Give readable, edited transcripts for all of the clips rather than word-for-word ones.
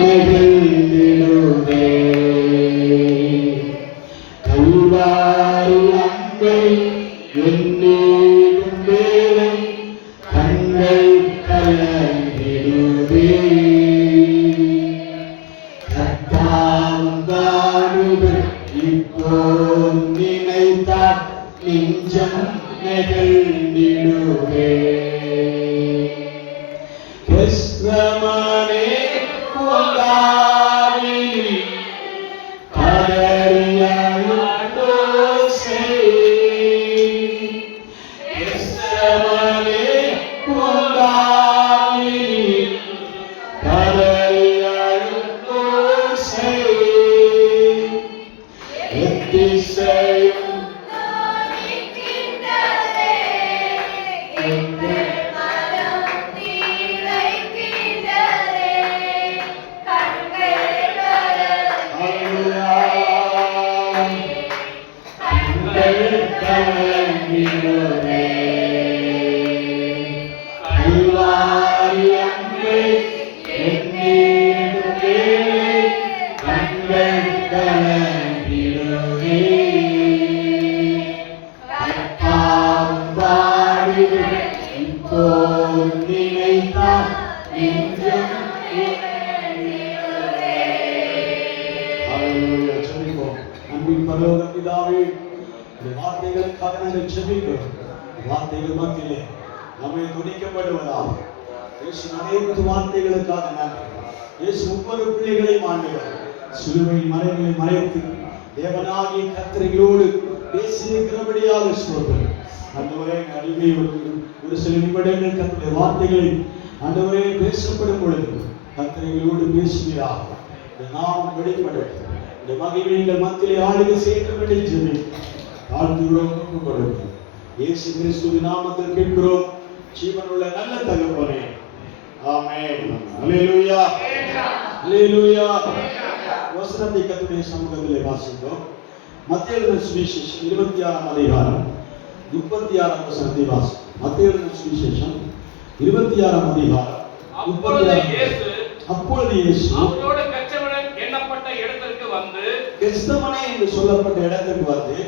நெகிழ்ந்திடுவே. கல்வாரி அன்பை எண்ணிடும் வேளை கண்கள் கலங்கிடுவே. இப்போ நினைத்தால் நெஞ்சம் நெகிழ்ந்திடுவே. கிறிஸ்தவனே கொண்டாடி கதறியாண்டோ செய். கிறிஸ்தவனே கொண்டாடி கதறியாண்டோ செய். எத்திசையும் வார்த்தைகளுக்காக நாங்கள் ஜெபிக்கிறோம். வார்த்தைகள் மத்தியிலே நம்மை துணிக்கப்படுவதாக இயேசு அனைத்து வார்த்தைகளுக்காக நாங்கள் இயேசு ஒவ்வொரு பிள்ளைகளையும் ஆண்டவர் சிலுவையின் மறைகளை மறைத்து தேவனாகிய கர்த்தர்களோடு பேசியிருக்கிறபடியாக ஸ்தோத்திரம். ஆண்டவரே அடிமை ஒரு சில நிமிடங்கள் கர்த்தருடைய வார்த்தைகளை ஆண்டவரே பேசப்படும் பொழுது கர்த்தர்களோடு பேசுகிறார். நாம் வெளிப்படட்டும். இந்த மகிழ்ச்சிகள் மத்தியிலே ஆளுகை செய்யப்பட்டு ஜெபி தாழ்த்துகிறோம். இயேசு கிறிஸ்துவின் நாமத்தில் கேட்கிறோம் ஜீவனுள்ள நல்ல தகப்பனே. ஆமென். அல்லேலூயா. அல்லேலூயா. வசனத்தை கர்த்தருடைய சமூகத்திலே வாசிக்கிறோம். மத்தேயு எழுதின சுவிசேஷம் 26ஆம் அதிகாரம் 36ஆம் வசனத்தை வாசிக்கிறோம். மத்தேயு எழுதின சுவிசேஷம் 26ஆம் அதிகாரம் 36. அப்பொழுது இயேசு அவரோடு கெத்செமனே எண்ணப்பட்ட இடத்திற்கு வந்து கெத்செமனே என்று சொல்லப்பட்ட இடத்திற்கு வந்து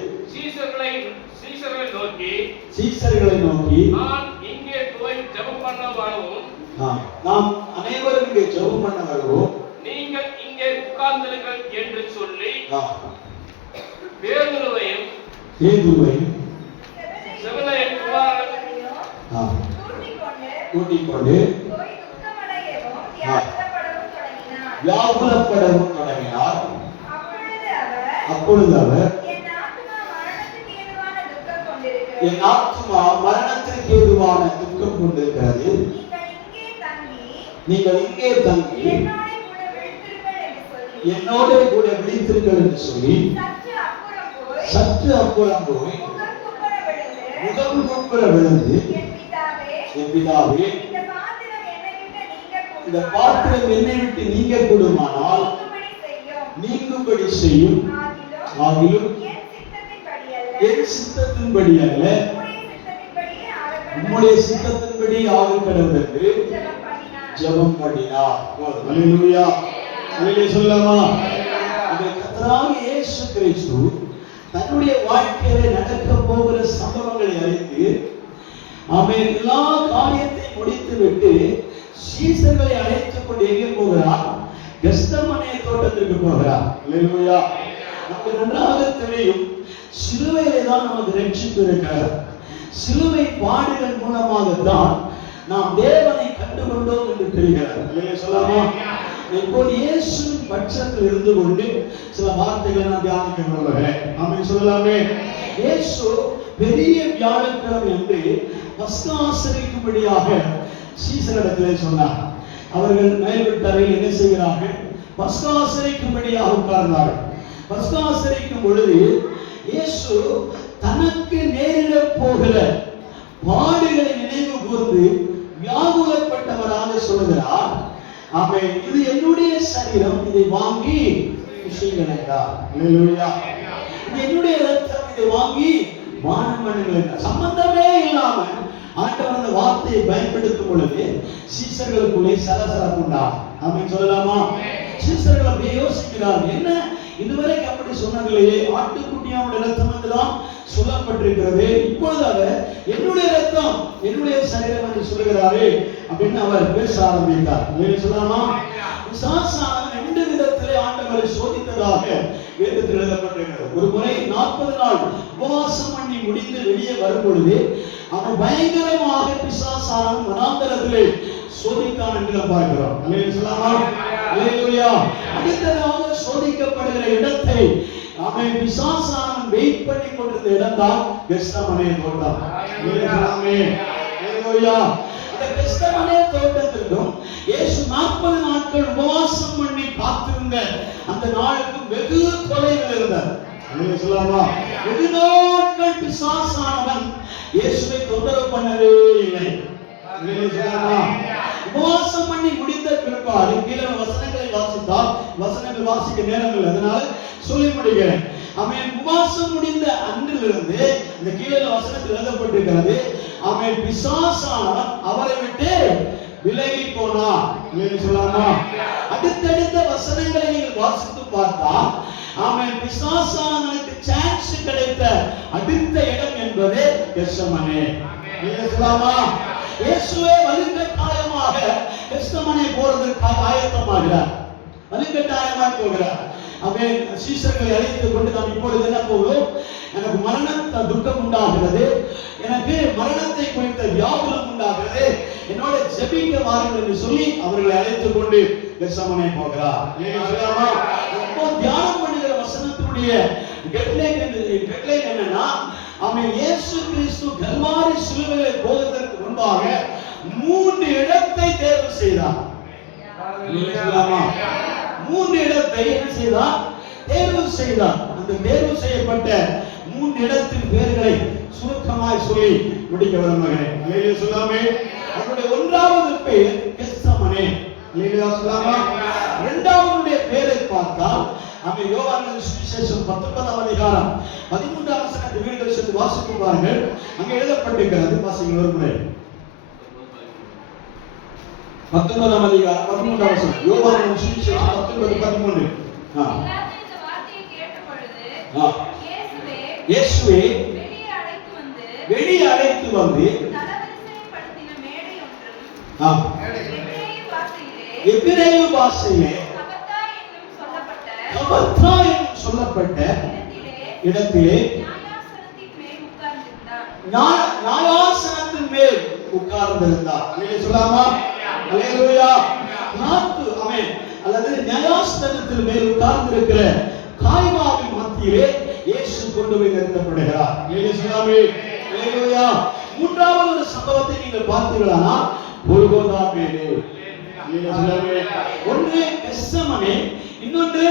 சீசர்களை நோக்கி நான் இங்கே போய் ஜெபம் பண்ண வருவோம். நாம் அனைவரும் இங்கே ஜெபம் பண்ண வருவோம். நீங்கள் இங்கே உட்கார்ந்திருங்கள் என்று சொல்லி பேதுருவையும் செபதேயுவின் குமாரரையும் கூட்டிக் கொண்டு வியாகுலப்படவும் தொடங்கினார். அப்பொழுது அவர் என் ஆத்துமா மரணத்திற்கு ஏதுவான துக்கம் கொண்டிருக்கிறது. நீங்கள் இங்கே தங்கி என்னோட கூட விழித்திருங்கள் என்று சொல்லி சற்று அப்புறம் போய் முகம் குப்புற விழுந்து என் பிதாவே இந்த பாத்திரம் என்னை விட்டு நீங்க கூடுமானால் நீங்கும்படி செய்யும். ஆகிலும் என் சித்தத்தின்படி அல்ல உம்முடைய சித்தத்தின்படி ஆகும் கடவுள் என்று ஜெபம் பண்ணினார். அல்லேலூயா. அல்லேலூயா சொல்லலாமா? அந்த கர்த்தராகிய இயேசு கிறிஸ்து தன்னுடைய வாழ்க்கையிலே நடக்க போகிற சம்பவங்களை அறிந்து அவன் எல்லா காரியத்தையும் முடித்து விட்டு சீசர்களை அழைத்துக் கொண்டு எங்கே போகிறார்? கெத்செமனே தோட்டத்திற்கு போகிறார். அல்லேலூயா. நமக்கு நன்றாக தெரியும் சிலுவையிலே தான் நமக்கு ரட்சிப்பு இருக்கிறார். சிலுவை பாடுகள் மூலமாகத்தான் நாம் தேவனை கண்டுகொண்டோம் என்று தெரிகிறார். இல்லையா சொல்லலாமா? இப்போது இயேசுவின் பட்சத்தில் இருந்து கொண்டு சில வார்த்தைகளை நான் தியானிக்க விரும்புகிறேன். ஆமென் சொல்லலாமே. இயேசு பெரிய வியாழக்கிழமை என்று பஸ்கா ஆசரிக்கும்படியாக சீசரிடத்திலே சொன்னார். அவர்கள் மேல் வீட்டறையில் என்ன செய்கிறார்கள்? பஸ்கா ஆசரிக்கும்படியாக உட்கார்ந்தார்கள். பஸ்கா ஆசரிக்கும் பொழுது இயேசு தனக்கு நேரிட போகிற பாடுகளை நினைவு கூர்ந்து வியாகுலப்பட்டவராக சொல்கிறார். ஆமென். இது என்னுடைய சரீரம், இதை வாங்கி விஷயங்கள் என்றார். அல்லேலூயா. இது என்னுடைய ரத்தம், இதை வாங்கி பானம் பண்ணுங்கள் என்றார். சம்பந்தமே இல்லாம ஆண்டவர் அந்த வார்த்தையை பயன்படுத்தும் பொழுது சீசர்களுக்குள்ளே சலசலப்பு உண்டாகும். ஆமென் சொல்லலாமா? சீசர்கள் அப்படியே யோசிக்கிறார்கள், என்ன இதுவரைக்கும் அப்படி சொன்னதில்லையே, ஆட்டுக்குட்டியாவுடைய ரத்தம் என்றுதான் சொல்லப்பட்டிருக்கிறது, இப்பொழுதாக என்னுடைய ரத்தம் என்னுடைய சரீரம் என்று சொல்லுகிறாரு அப்படின்னு அவர் பேச ஆரம்பித்தார். சொல்லலாமா? பிசாசானவன் 2 விதத்திலே ஆண்டவரை சோதித்ததாக வேதத்தில் எழுதப்பட்டிருக்கிறது. ஒரு முறை 40 நாள் உபவாசம் பண்ணி முடிந்து வெளியே வரும் பொழுது அவன் பயங்கரமாக பிசாசானவன் வனாந்தரத்திலே சோதித்தான் என்று பார்க்கிறோம். அல்லேலூயா, அல்லேலூயா. அடுத்ததாக சோதிக்கப்படுகிற இடத்தை அவன் பிசாசானவன் வெயிட் பண்ணி கொண்டிருந்த இடம் தான் கெத்செமனே தோட்டம். அல்லேலூயா. அந்த கெத்செமனே தோட்டத்திற்கும் இயேசு 40 நாட்கள் உபவாசம் பண்ணி காத்திருந்த அந்த நாளுக்கு வெகு தொலைவில் இருந்தார். அல்லேலூயா. வெகு நாட்கள் பிசாசானவன் இயேசுவை தொந்தரவு பண்ணவே இல்லை. அல்லேலூயா. உபவாசம் பண்ணி முடிந்த பிற்பாடு கீழே வசனங்களை வாசித்தால் வசனங்கள் வாசிக்க நேரங்கள், அதனால சொல்லி முடிக்கிறேன். அவன் உபவாசம் முடிந்த அன்றிலிருந்து இந்த கீழே வசனத்தில் எழுதப்பட்டிருக்கிறது, அவன் பிசாசானவன் அவரை விட்டு விலகி போனான். சொல்லலாமா? அடுத்தடுத்த வசனங்களை நீங்கள் வாசித்து பார்த்தா அவன் பிசாசானவனுக்கு சான்ஸ் கிடைத்த அடுத்த இடம் என்பது கெத்செமனே. சொல்லலாமா? இயேசுவே வலுக்கட்டாயமாக கெத்செமனே போறதற்காக ஆயத்தமாகிறார், வலுக்கட்டாயமாக போகிறார். அவன் சீசர்களை அழைத்துக் கொண்டு நாம் இப்பொழுது என்ன போகிறோம், எனக்கு மரண துக்கம் உண்டாகிறது, எனக்கு மரணத்தை குறித்த வியாகுலம் உண்டாகிறது, என்னோட ஜெபிக்க வாருங்கள் என்று சொல்லி அவர்களை அழைத்துக் கொண்டு கெத்செமனே போகிறார். அப்போ தியானம் பண்ணுகிற வசனத்தினுடைய ஹெட்லைன் என்னன்னா, அவன் இயேசு கிறிஸ்து கல்வாரி சிலுவையிலே போவதற்கு முன்பாக 3 இடத்தை தேர்வு செய்தார். 3 இடத்தை என்ன செய்தார்? தேர்வு செய்தார். அந்த தேர்வு செய்யப்பட்ட 3 இடத்தின் பெயர்களை சுருக்கமாய் சொல்லி முடிக்க விரும்புகிறேன். அல்லேலூயா சொல்லாமே. அவருடைய 1வது பெயர் கெத்செமனே. அல்லேலூயா சொல்லாமா? 2வது பெயரை பார்த்தால் அவன் யோவான் சுவிசேஷம் 19ஆம் அதிகாரம் 13ஆம் வசனத்தை வீடுகளில் சென்று வாசித்து பாருங்கள். அங்கே எழுதப்பட்டிருக்கிறது, வாசிங்கள் ஒரு முறை. 19ஆம் அதிகாரம் 13ஆம் வசனம், யோவான் சுவிசேஷம் 19:13. இயேசுவே வெளியே அழைத்து வந்து எபிரேய பாஷையிலே கபத்தா என்று சொல்லப்பட்ட இடத்திலே நியாயாசனத்தின் மேல் உட்கார்ந்திருந்தார். சொல்லலாமா? அல்லேலூயா. ஆமென். அல்லது நியாயாசனத்தின் மேல் உட்கார்ந்திருக்கிற காய்பாவின் மத்தியிலே இயேசு கொண்டு போய் நிறுத்தப்படுகிறார். அல்லேலூயா. 3வது ஒரு சம்பவத்தை நீங்கள் பார்த்தீர்களா? கொல்கோதா மேலே. ஒன்று கெத்செமனே, இன்னொன்று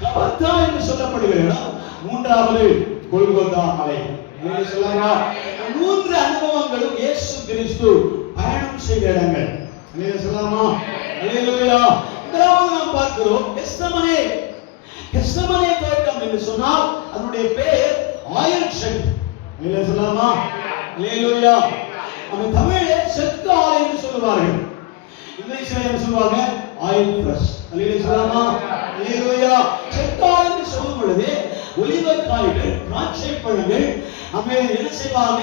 கபத்தா என்று சொல்லப்படுகிற இடம், 3வது கொல்கோதா மலை. 3 அனுபவங்களும் இயேசு கிறிஸ்து பயணம் செய்த இடங்கள். அல்லேலூயா. முதலாவது நாம் பார்க்கிறோம் கெத்செமனே. கெத்செமனே தோட்டம் என்று சொன்னால் அதனுடைய பெயர் ஆயில் ஷெட். அல்லேலூயா. அவன் தமிழிலே செக்கு ஆலை என்று சொல்லுவார்கள், இங்கிலீஷ்ல என்ன சொல்வாங்க? Oil press. அல்லேலூயா. செக்கு ஆலை என்று சொல்லும் பொழுது ஒலிவக்காய்கள், திராட்சை பழங்கள் அவன் என்ன செய்வாங்க?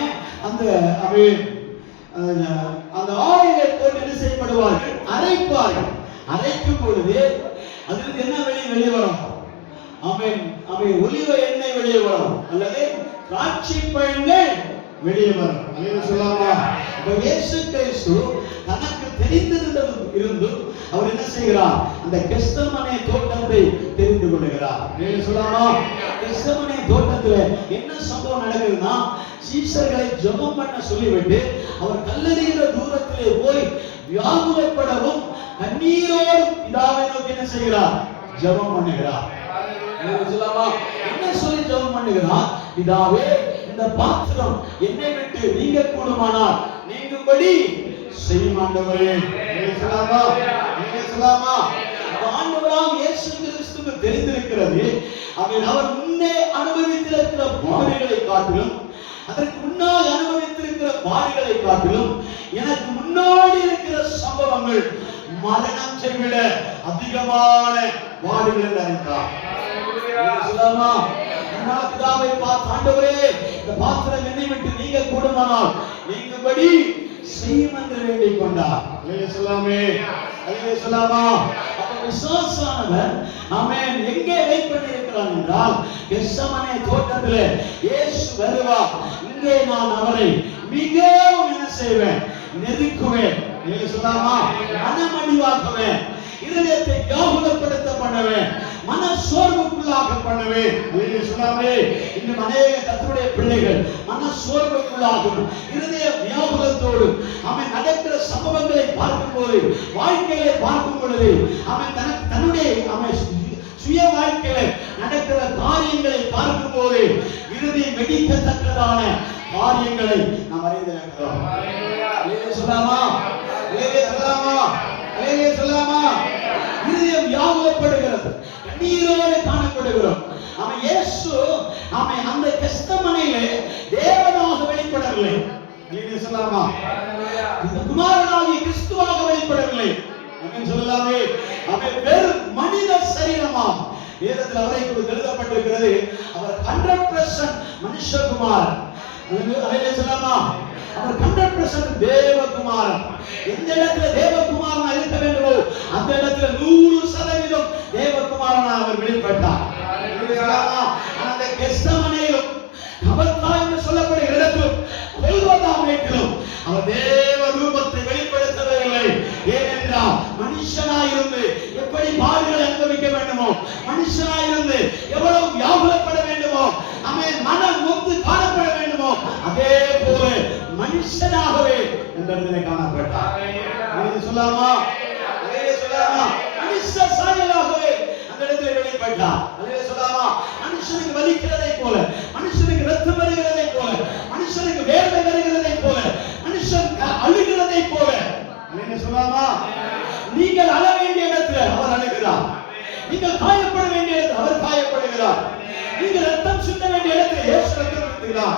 அந்த ஆயிலை போட்டு என்ன செய்யப்படுவார்கள்? அரைப்பார்கள். அரைக்கும் பொழுது அதிலிருந்து என்ன வெளியே வரும்? அவன் ஒலிவ எண்ணெய் வெளியே வரும், அல்லது திராட்சை பழங்கள் வெளியே வரும். இயேசு கிறிஸ்து தனக்கு தெரிந்திருந்தது அவர் என்ன செய்கிறார்? அந்த கெத்செமனே தோட்டத்தை தெரிந்து கொள்கிறார். கெத்செமனே தோட்டத்துல என்ன சம்பவம் நடக்குதுன்னா, சீசர்களை ஜெபம் பண்ண சொல்லிவிட்டு அவர் கல்லறிகிற தூரத்திலே போய் வியாகுலப்படவும் கண்ணீரோடு பிதாவை நோக்கி என்ன செய்கிறார்? ஜெபம் பண்ணுகிறார். என்ன சொல்லி ஜெபம் பண்ணுகிறார்? பிதாவே, இந்த பாத்திரம் என்னை விட்டு நீங்க கூடுமானால் நீங்கும்படி செய்யும் ஆண்டவரே. ஆண்டவராம் இயேசு கிறிஸ்துவுக்கு தெரிந்திருக்கிறது, அவர் முன்னே அனுபவித்திருக்கிற பாடுகளை காட்டிலும், அதற்கு முன்னால் அனுபவித்திருக்கிற பாடுகளை காட்டிலும், எனக்கு முன்னாடி இருக்கிற சம்பவங்கள் மரணத்தை விட அதிகமான பாடுகளை அறிந்தார். சொல்லலாமா? பிதாவை பார்த்து, ஆண்டவரே இந்த பாத்திரம் என்னை விட்டு நீங்க கூடுமானால் நீங்கும்படி செய்யும் என்று வேண்டிக் கொண்டார். சொல்லாமே சொல்லாமா? விசுவாசானவர் ஆமென் எங்கே வெயிட் பண்ணி இருக்கிறான் என்றால் கெத்செமனே தோட்டத்திலே இயேசு வருவார். இங்கே நான் அவரை மிகவும் என்ன செய்வேன்? நெருக்குவேன். சொல்லாமா? மனமடிவாக்குவேன், இருதயத்தை வியாகுலப்படுத்த பண்ணுவேன், மன சோர்வுக்குள்ளாக பண்ணுவேன். சொல்லாமே? இன்னும் அநேக கர்த்தருடைய பிள்ளைகள் மன சோர்வுக்குள்ளாகும், இருதய வியாகுலத்தோடு அவன் நடக்கிற சம்பவங்களை பார்க்கும் போது, வாழ்க்கையை பார்க்கும் பொழுது, அவன் தன்னுடைய அவன் சுய வாழ்க்கையில நடக்கிற காரியங்களை பார்க்கும் போது இறுதி வெடிக்கத்தக்கதான காரியங்களை நாம் அறிந்திருக்கிறோம். சொல்லாமா? சொல்லாமா? சொல்லாமா? இருதயம் வியாகுலப்படுகிறது, கண்ணீரோடு காணப்படுகிறோம். அவன் இயேசு அவன் அந்த கெத்செமனேயிலே தேவனாக வெளிப்படவில்லை. சொல்லாமா? குமாரனாகிய கிறிஸ்துவாக வெளிப்படவில்லை. சொல்லலாமே? அவன் வெறும் மனித சரீரமாக வேதத்தில் அவரை குறித்து எழுதப்பட்டிருக்கிறது. அவர் 100% மனுஷகுமாரன். சொல்லாமா? அவர் 100% தேவகுமாரன். எந்த இடத்துல தேவகுமாரனா இருக்க வேண்டுமோ அந்த இடத்துல 100% தேவகுமாரனா அவர் வெளிப்பட்டார். அந்த கெத்செமனேயிலும் கபர்தா என்று சொல்லப்படுகிற இடத்திலும் கொல்கொதாவிலும் அவர் தேவ ரூபத்தை வெளிப்படுத்தவில்லை. ஏனென்றால் மனுஷனாயிருந்து எப்படி பாடுகளை அனுபவிக்க வேண்டுமோ, மனுஷனாயிருந்து எவ்வளவு வியாகுலப்பட வேண்டுமோ, அவன் மனம் நொந்து காணப்பட வேண்டுமோ, அதே போல மனுஷனாகவே இந்த இடத்திலே காணப்பட்டார். சொல்லாமா? சொல்லாமா? மனுஷ சாயலாகவே அந்த இடத்திலே வெளிப்பட்டார். சொல்லாமா? மனுஷனுக்கு வலிக்கிறதை போல, மனுஷனுக்கு ரத்தம் வருகிறதை போல, மனுஷனுக்கு வேர்வை வருகிறதை போல, மனுஷன் அழுகிறதை போல. சொல்லாமா? நீங்கள் அழ வேண்டிய இடத்துல அவர் அழுகிறார், நீங்கள் காயப்பட வேண்டிய இடத்துல அவர் காயப்படுகிறார், நீங்கள் ரத்தம் சிந்த வேண்டிய இடத்துல இயேசு ரத்தம் சிந்துகிறார்.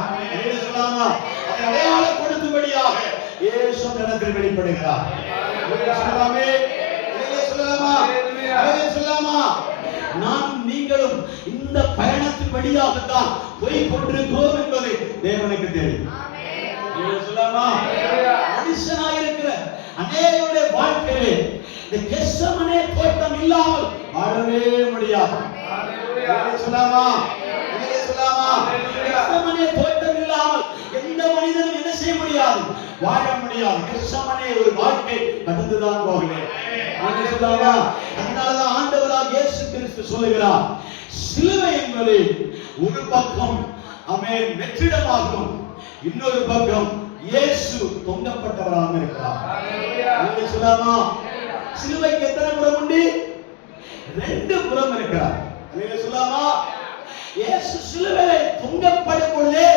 சொல்லாமா? அதை அடையாளப்படுத்தும்படியாக இயேசு அந்த இடத்தில் வெளிப்படுகிறார். சொல்லாமே? சொல்லலாமா? சொல்லாமா? நான் நீங்களும் இந்த பயணத்தின் வழியாகத்தான் போய் கொண்டிருக்கிறோம் என்பது தேவனுக்கு தெரியும். சொல்லாமா? மனுஷனாயிருக்கிற அநேகருடைய வாழ்க்கையிலே இந்த கெத்செமனே தோட்டம் இல்லாமல் வாழவே முடியாது. சொல்லாமா? சொல்லாமா? கெத்செமனே தோட்டம் இல்லாமல் எந்த மனிதனும் என்ன செய்ய முடியாது? வாழ முடியாது. கெத்செமனே ஒரு வாழ்க்கை கடந்துதான் போகிறேன். அதனாலதான் ஆண்டவராக இயேசு கிறிஸ்து சொல்லுகிறார், சிலுவை என்பது ஒரு பக்கம் அவன் வெற்றிடமாகும், இன்னொரு பக்கம் இயேசு தொங்கப்பட்டவராக இருக்கிறார். சொல்லாமா? சிலுவைக்கு எத்தனை புறம் உண்டு? 2 புறம் இருக்கிறார். சொல்லாமா? இயேசு சிலுவையிலே தொங்கப்படும் பொழுதே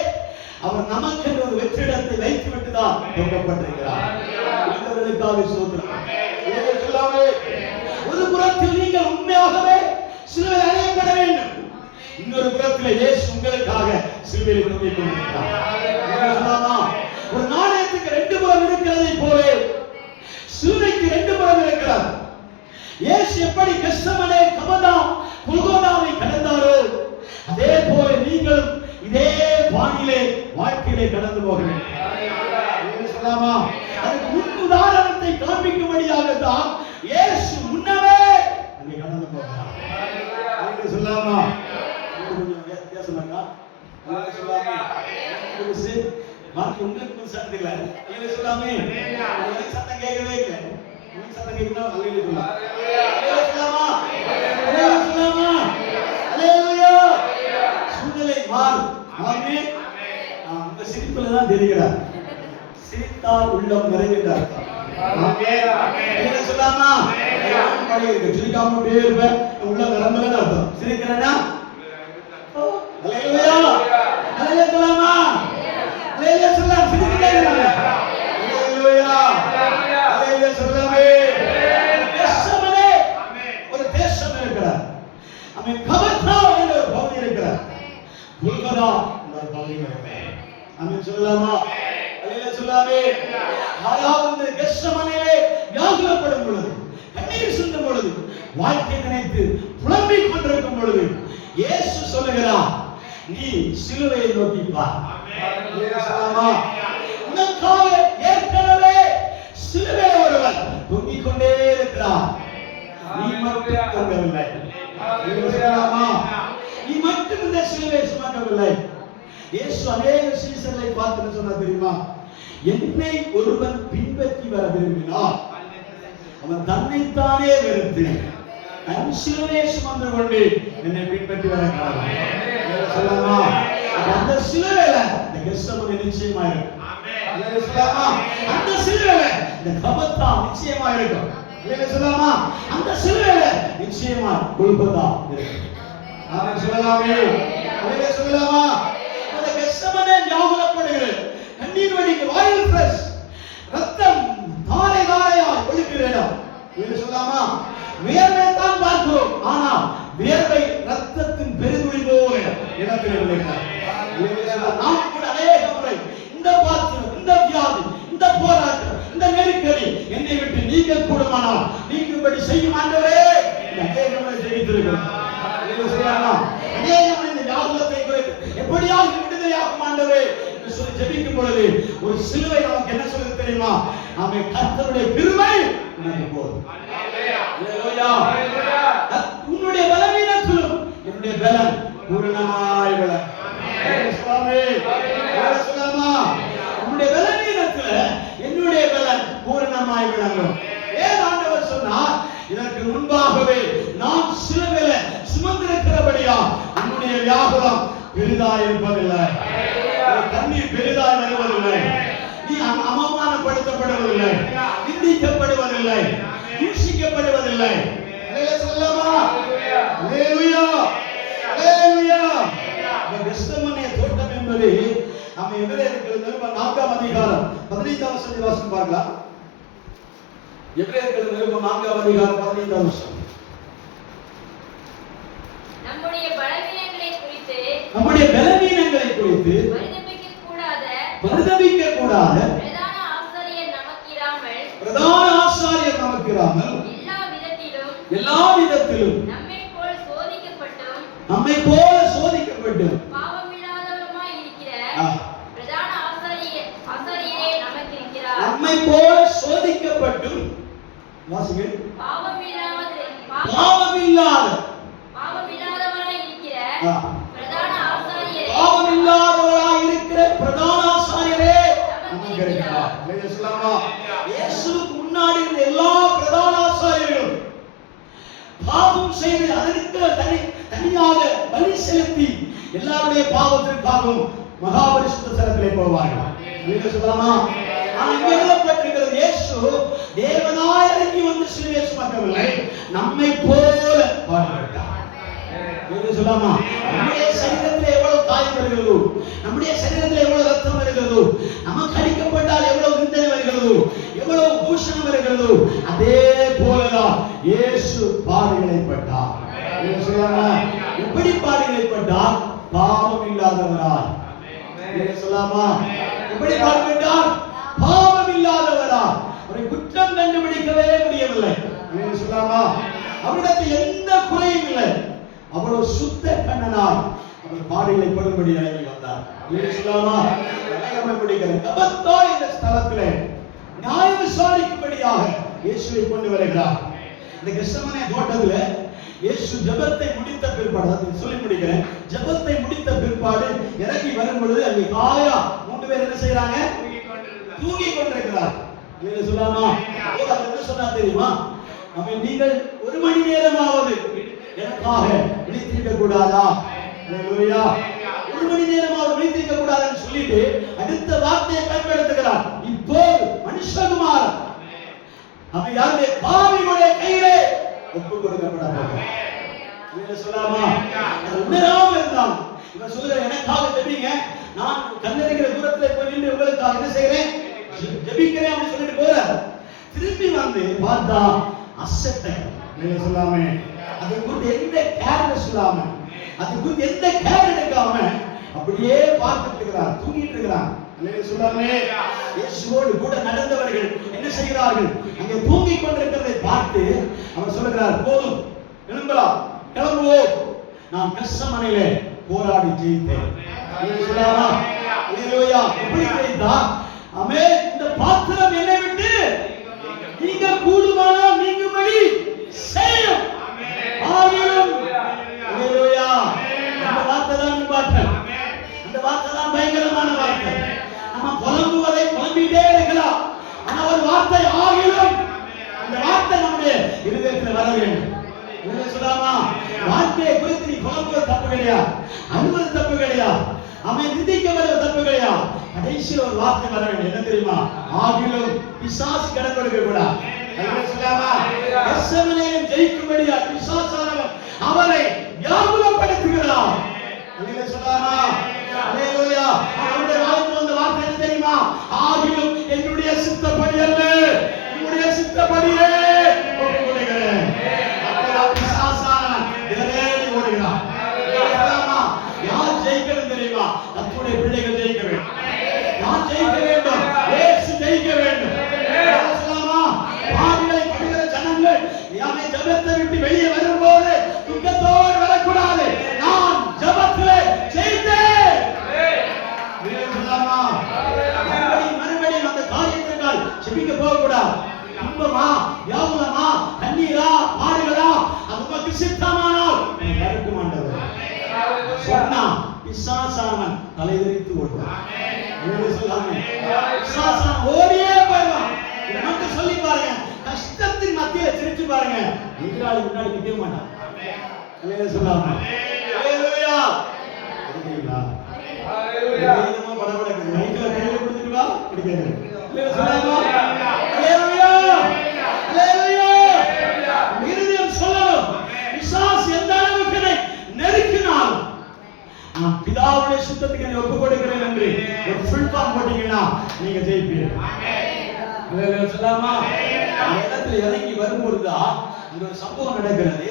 அவர் நமக்கு ஒரு வெற்றிடத்தை வைத்து விட்டுதான் தொங்கப்பட்டிருக்கிறார். ஒரு புறத்தில் நீங்கள் உண்மையாகவே சிலுவையில் அறையப்பட வேண்டும், இன்னொரு புறத்தில் இயேசு உங்களுக்காக சிலுவையில் தொங்கிக் கொண்டிருக்கிறார். ஒரு நாணயத்துக்கு 2 புறம் இருக்கிறதை போல சிலுவைக்கு 2 புறம் இருக்கிறார். இயேசு எப்படி கெத்செமனே கொல்கொதாவை கடந்தாரோ அதே போல நீங்களும் இதே பாணியிலே வாழ்க்கையிலே கடந்து போக வேண்டும். அதுக்கு முன் உதாரணத்தை காண்பிக்கும்படியாக தான் இயேசு முன்னமே அங்கே கடந்து போகிறார். சொல்லாமா? உங்களுக்கு சத்தம் இல்லை. சொல்லாமே? சத்தம் கேட்கவே இல்லை. சத்தம் கேட்கணும். சூழ்நிலை மாறும். உங்க சிரிப்புல தான் தெரிகிறார். சிரித்தால் உள்ளம் நிறைகிறார். சொல்லாமா? சிரிக்காம இருப்பேன், உள்ள நிரம்பலன்னு அர்த்தம். சிரிக்கிறேன்னா சொல்லாமா? சொல்லலாம். சிரிக்கிறேன் சொல்லாமே? ஒரு தேசம் இருக்கிறார். அவன் கபர்தா என்ற ஒரு பகுதி இருக்கிறார். கொல்கொதா என்ற ஒரு பகுதி இருக்கிறார். அவன் சொல்லலாமா? சொல்லாமே? அதாவது கெத்செமனேயிலே வியாகுலப்படும் பொழுது, கண்ணீர் சிந்தும் பொழுது, வாழ்க்கை நினைத்து புலம்பிக் கொண்டிருக்கும் பொழுது இயேசு சொல்லுகிறார், நீ சிலுவையை நோக்கி பார். உனக்காக ஏற்கனவே சிலுவை ஒருவன் தொங்கிக் கொண்டே இருக்கிறார். நீ மட்டும் தொங்கவில்லை. நீ மட்டும் இந்த சிலுவை சுமக்கவில்லை. இயேசு அநேக சீசர்களை பார்த்து சொன்னார் தெரியுமா? என்னை ஒருவன் பின்பற்றி வர விரும்பினார் அவன் தன்னைத்தானே வெறுத்து தன் சிலுவையை சுமந்து கொண்டு என்னை பின்பற்றி வர சொல்லலாமா? அந்த சிலுவையில இந்த கெத்செமனே நிச்சயமா இருக்கும். அந்த சிலுவையில இந்த கபத்தா நிச்சயமா இருக்கும். சொல்லலாமா? அந்த சிலுவையில நிச்சயமா கொல்கத்தா இருக்கும். ஆமென் சொல்லலாமே. சொல்லலாமா? அந்த கெத்செமனே ஞாபகப்படுகிறது. கண்ணீர் வடிக்கு வாயில் பிரஸ் ரத்தம் தாரை தாரையா ஒழுகிற இடம். சொல்லலாமா? வியர்வை தான் பார்க்கிறோம், ஆனால் வியர்வை ரத்தத்தின் பெருதுளி போல இடத்தில் விளைகிறார். நாம் கூட அநேக முறை இந்த பாத்திரம், இந்த வியாதி, இந்த போராட்டம், இந்த நெருக்கடி என்னை விட்டு நீங்க கூடுமானால் நீங்கும்படி செய்யும் ஆண்டவரே அநேக முறை ஜெயித்திருக்கிறோம். அநேக முறை இந்த வியாகுலத்தை எப்படியாவது விடுதலையாக்கும் ஆண்டவரே என்று சொல்லி ஜெபிக்கும் பொழுது ஒரு சிலுவை நமக்கு என்ன சொல்லுது தெரியுமா? நாம கர்த்தருடைய கிருபை நமக்கு போதும். உன்னுடைய பலவீனத்திலும் என்னுடைய பலன் பூரணமாய் விளங்கும். உன்னுடைய பலவீனத்துல என்னுடைய பலன் பூரணமாய் விளங்கும். ஏன் ஆண்டவர் சொன்னார்? இதற்கு முன்பாகவே நான் சிலுவையில சுமந்திருக்கிறபடியா உன்னுடைய வியாகுலம் பெரிதாய் இருப்பதில்லை, கண்ணீர் பெரிதாய் வருவதில்லை, நீ அவமானப்படுத்தப்படுவதில்லை, நிந்திக்கப்படுவதில்லை, தூஷிக்கப்படுவதில்லை. கெத்செமனே தோட்டம் என்பது நம்ம எபிரேயர்கள் நிருபம் 4ஆம் அதிகாரம் 15ஆம் வசனம் பார்க்கலாம். எபிரேயர்கள் நிருபம் 4ஆம் அதிகாரம் 15ஆம் வசனம். நம்முடைய பலவீனங்களை குறித்து பரிதபிக்க கூடாத பிரதான ஆசாரியர் நமக்கு இராமல் எல்லா விதத்திலும் நம்மை போல சோதிக்கப்பட்டும் பாவமில்லாதவருமாய் இருக்கிற பிரதான ஆசாரியரே நமக்கு இருக்கிறார். நம்மை போல சோதிக்கப்பட்டும் வாசிங்கள். பாவமில்லாதவராய் இருக்கிற பிரதான ஆசாரியரே நமக்கு இருக்கிறார். இயேசுவுக்கு முன்னாடி இருந்த எல்லா பிரதான ஆசாரியர்களும் பாவம் செய்து அதற்கு தனியாக பலி செலுத்தி எல்லாருடைய பாவத்திற்காகவும் மகாபரிசுத்த ஸ்தலத்திலே போவார்கள். சொல்லலாமா? அங்கே எழுதப்பட்டிருக்கிறது, இயேசு தேவனாய் இறங்கி வந்து சிலுவையை சுமக்கவில்லை, நம்மை போல பாடுபட்டார். சொல்லலாமா? நம்முடைய சரீரத்தில் எவ்வளவு காயம் வருகிறதோ, நம்முடைய சரீரத்தில் எவ்வளவு ரத்தம் வருகிறதோ, நமக்கு அடிக்கப்பட்டால் எவ்வளவு நிந்தனை வருகிறதோ, எவ்வளவு பூஷணம் வருகிறதோ, அதே போலதான் இயேசு பாடுகளை பட்டார். எப்படி பாடுகளை பட்டார்? பாவம் இல்லாதவரால். சொல்லலாமா? எப்படி பாடுபட்டார்? பாவம் இல்லாதவரால். அவரை குற்றம் கண்டுபிடிக்கவே முடியவில்லை. சொல்லலாமா? அவரிடத்தில் எந்த குறையும் இல்லை. அவ்வளவு சுத்த கண்ணனாய் அவர் பாடுகளை படும்படி இறங்கி வந்தார். சொல்லலாமா? இந்த ஸ்தலத்திலே நியாய விசாரிக்கும்படியாக இயேசுவை கொண்டு வருகிறார். இந்த கெத்செமனே தோட்டத்துல இயேசு ஜெபத்தை முடித்த பிற்பாடு, அதை சொல்லி முடிக்கிறேன், ஜெபத்தை முடித்த பிற்பாடு இறங்கி வரும் பொழுது அங்கே காயா 3 பேர் என்ன செய்யறாங்க? தூங்கிக் கொண்டிருக்கிறார். சொல்லலாமா? என்ன சொன்னா தெரியுமா? நீங்கள் 1 மணி நேரமாவது எனக்காக விழித்திருக்க கூடாதா? 1 மணி நேரமாவது விழித்திருக்க கூடாதுன்னு சொல்லிட்டு அடுத்த வார்த்தையை பயன்படுத்துகிறார். இப்போது மனுஷகுமார் அவன் யாருடைய பாவிகளுடைய கையிலே ஒப்புக் கொடுக்கப்பட போகிறார். சொல்லலாமா? உணராம இருந்தான். இவன் சொல்லுகிற, எனக்காக ஜெபிங்க, நான் கண்ணறிகிற தூரத்துல போய் நின்று உங்களுக்காக என்ன செய்கிறேன்? ஜெபிக்கிறேன் அப்படின்னு சொல்லிட்டு போற. திரும்பி வந்து பார்த்தா அசட்டை. சொல்லாமே அது குறித்து எந்த கேர் சொல்லாம, அது குறித்து எந்த கேர் எடுக்காம அப்படியே பார்த்துட்டு இருக்கிறான், தூங்கிட்டு இருக்கிறான். அல்லேலூயா சொல்லாமே. இயேசுவோடு கூட நடந்தவர்கள் என்ன செய்கிறார்கள்? அங்கே தூங்கிக் கொண்டிருக்கிறதை பார்த்து அவர் சொல்லுகிறார், போதும் எழும்பலாம், கிளம்புவோம், நான் கெத்செமனேயிலே போராடி ஜெயித்தேன். அல்லேலூயா. அல்லேலூயா. எப்படி ஜெயித்தா? ஆமென். இந்த பாத்திரம் என்னை விட்டு நீங்க கூடுமானால் நீங்கும்படி செய்யும். ஆகிலும் அல்லேலூயா. அந்த வார்த்தை தான் பாட்டேன். அந்த வார்த்தை தான் பயங்கரமான வார்த்தை. நம்ம புலம்புவதை புலம்பிட்டே இருக்கலாம். ஆனா ஒரு வார்த்தை ஆகிலும், அந்த வார்த்தை நம்முடைய இருதயத்தில் வர வேண்டும். என்ன சொல்லாமா? வார்த்தையை குறித்து நீ புலம்புவது தப்பு கிடையாது, அழுவது தப்பு கிடையாது, அவன் நிந்திக்க வருவது தப்பு கிடையாது. கடைசியில் ஒரு வார்த்தை வர வேண்டும். என்ன தெரியுமா? ஆகிலும் பிசாசு கடன் கொடுக்க கூடாது. என்ன சொல்லாமா? கெத்செமனேயில் ஜெயிக்கும்படியா பிசாசானவன் அவரை வியாகுலப்படுத்துகிறான். என்ன சொல்லாமா? அல்லேலூயா. அவருடைய வாயிலிருந்து வந்த வார்த்தை என்ன தெரியுமா? ஆகிலும் என்னுடைய சித்தப்படி அல்ல, உம்முடைய சித்தப்படியே ஒப்புக்கொள்கிறேன். அப்பதான் பிசாசானவன் விலகி ஓடுகிறான். சொல்லாமா? யார் ஜெயிக்கணும் தெரியுமா? தன்னுடைய பிள்ளைகள் ஜெயிக்க வேண்டும். யார் ஜெயிக்க வேண்டும்? இயேசு ஜெயிக்க வேண்டும். சொல்லாமா? பாவிகளை படுகிற ஜனங்கள் யாமே ஜெபத்தை விட்டு வெளியே வரும்போது துக்கத்தோடு வரக்கூடாது. நான் ஜெபத்திலே ஜெயித்தேன். சொல்லாமா? மறுபடியும் அந்த காரியத்திற்காக ஜெபிக்க போகக்கூடாது. துன்பமா, வியாகுலமா, கண்ணீரா, பாடுகளா, அது உமக்கு சித்தமானால் வரட்டும் ஆண்டவரே சொன்னா பிசாசானவன் தலைதெறித்து ஓடுவான். சொல்லாமே? பிசாசானவன் ஓடியே போயிடுவான். இதை மட்டும் சொல்லி பாருங்க. கஷ்டத்தின் மத்தியில சிரிச்சு பாருங்க. எதிராளி முன்னாடி நிற்க மாட்டான். அல்லேலூயா சொல்லாமா? அல்லேலூயா. இருக்கீங்களா? அல்லேலூயா. படபடக்கு மைக்ல கையில கொடுத்துட்டு வா. பிடிக்காது. அல்லேலூயா சொல்லாமா? அல்லேலூயா. அல்லேலூயா. இருதயம் சொல்லணும். பிசாசு எந்த அளவுக்கு நெருக்கினால் நான் பிதாவுடைய சுத்தத்துக்கு நீ ஒப்புக் கொடுக்கிறேன் என்று ஒரு ஃபுல் ஃபார்ம் போட்டீங்கன்னா நீங்க ஜெயிப்பீர்கள். அல்லேலூயா சொல்லாமா? அந்த இடத்துல இறங்கி வரும்போதுதான் அங்க ஒரு சம்பவம் நடக்கிறது.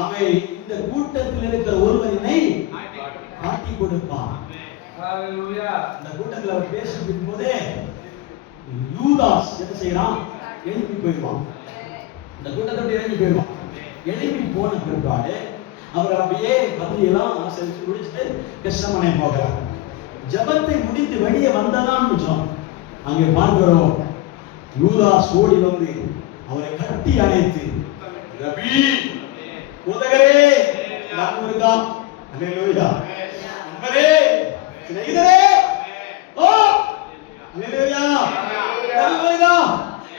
அவன் இந்த கூட்டத்தில் இருக்கிற ஒருவனை காட்டி கொடுப்பான். அல்லேலூயா. இந்த கூட்டத்தில் அவர் பேசிட்டு இருக்கும்போதே யூதாஸ் என்ன செய்யறான்? எழுப்பி போயிடுவான். இந்த கூட்டத்தை விட்டு இறங்கி போயிடுவான். எழுப்பி போன பிற்பாடு அவர் அப்படியே பந்தியெல்லாம் அனுசரித்து முடிச்சுட்டு கெத்செமனே போகிறார். ஜபத்தை முடித்து வெளியே வந்ததான் நிமிஷம் அங்கே பார்க்கிறோம், யூதாஸ் ஓடி வந்து அவரை கட்டி அணைத்து, ரபி, போதகரே, நான் இருக்கா? அல்லேலூயா. நண்பரே, சிநேகிதரே, ஓ அல்லேலூயா. அல்லேலூயா.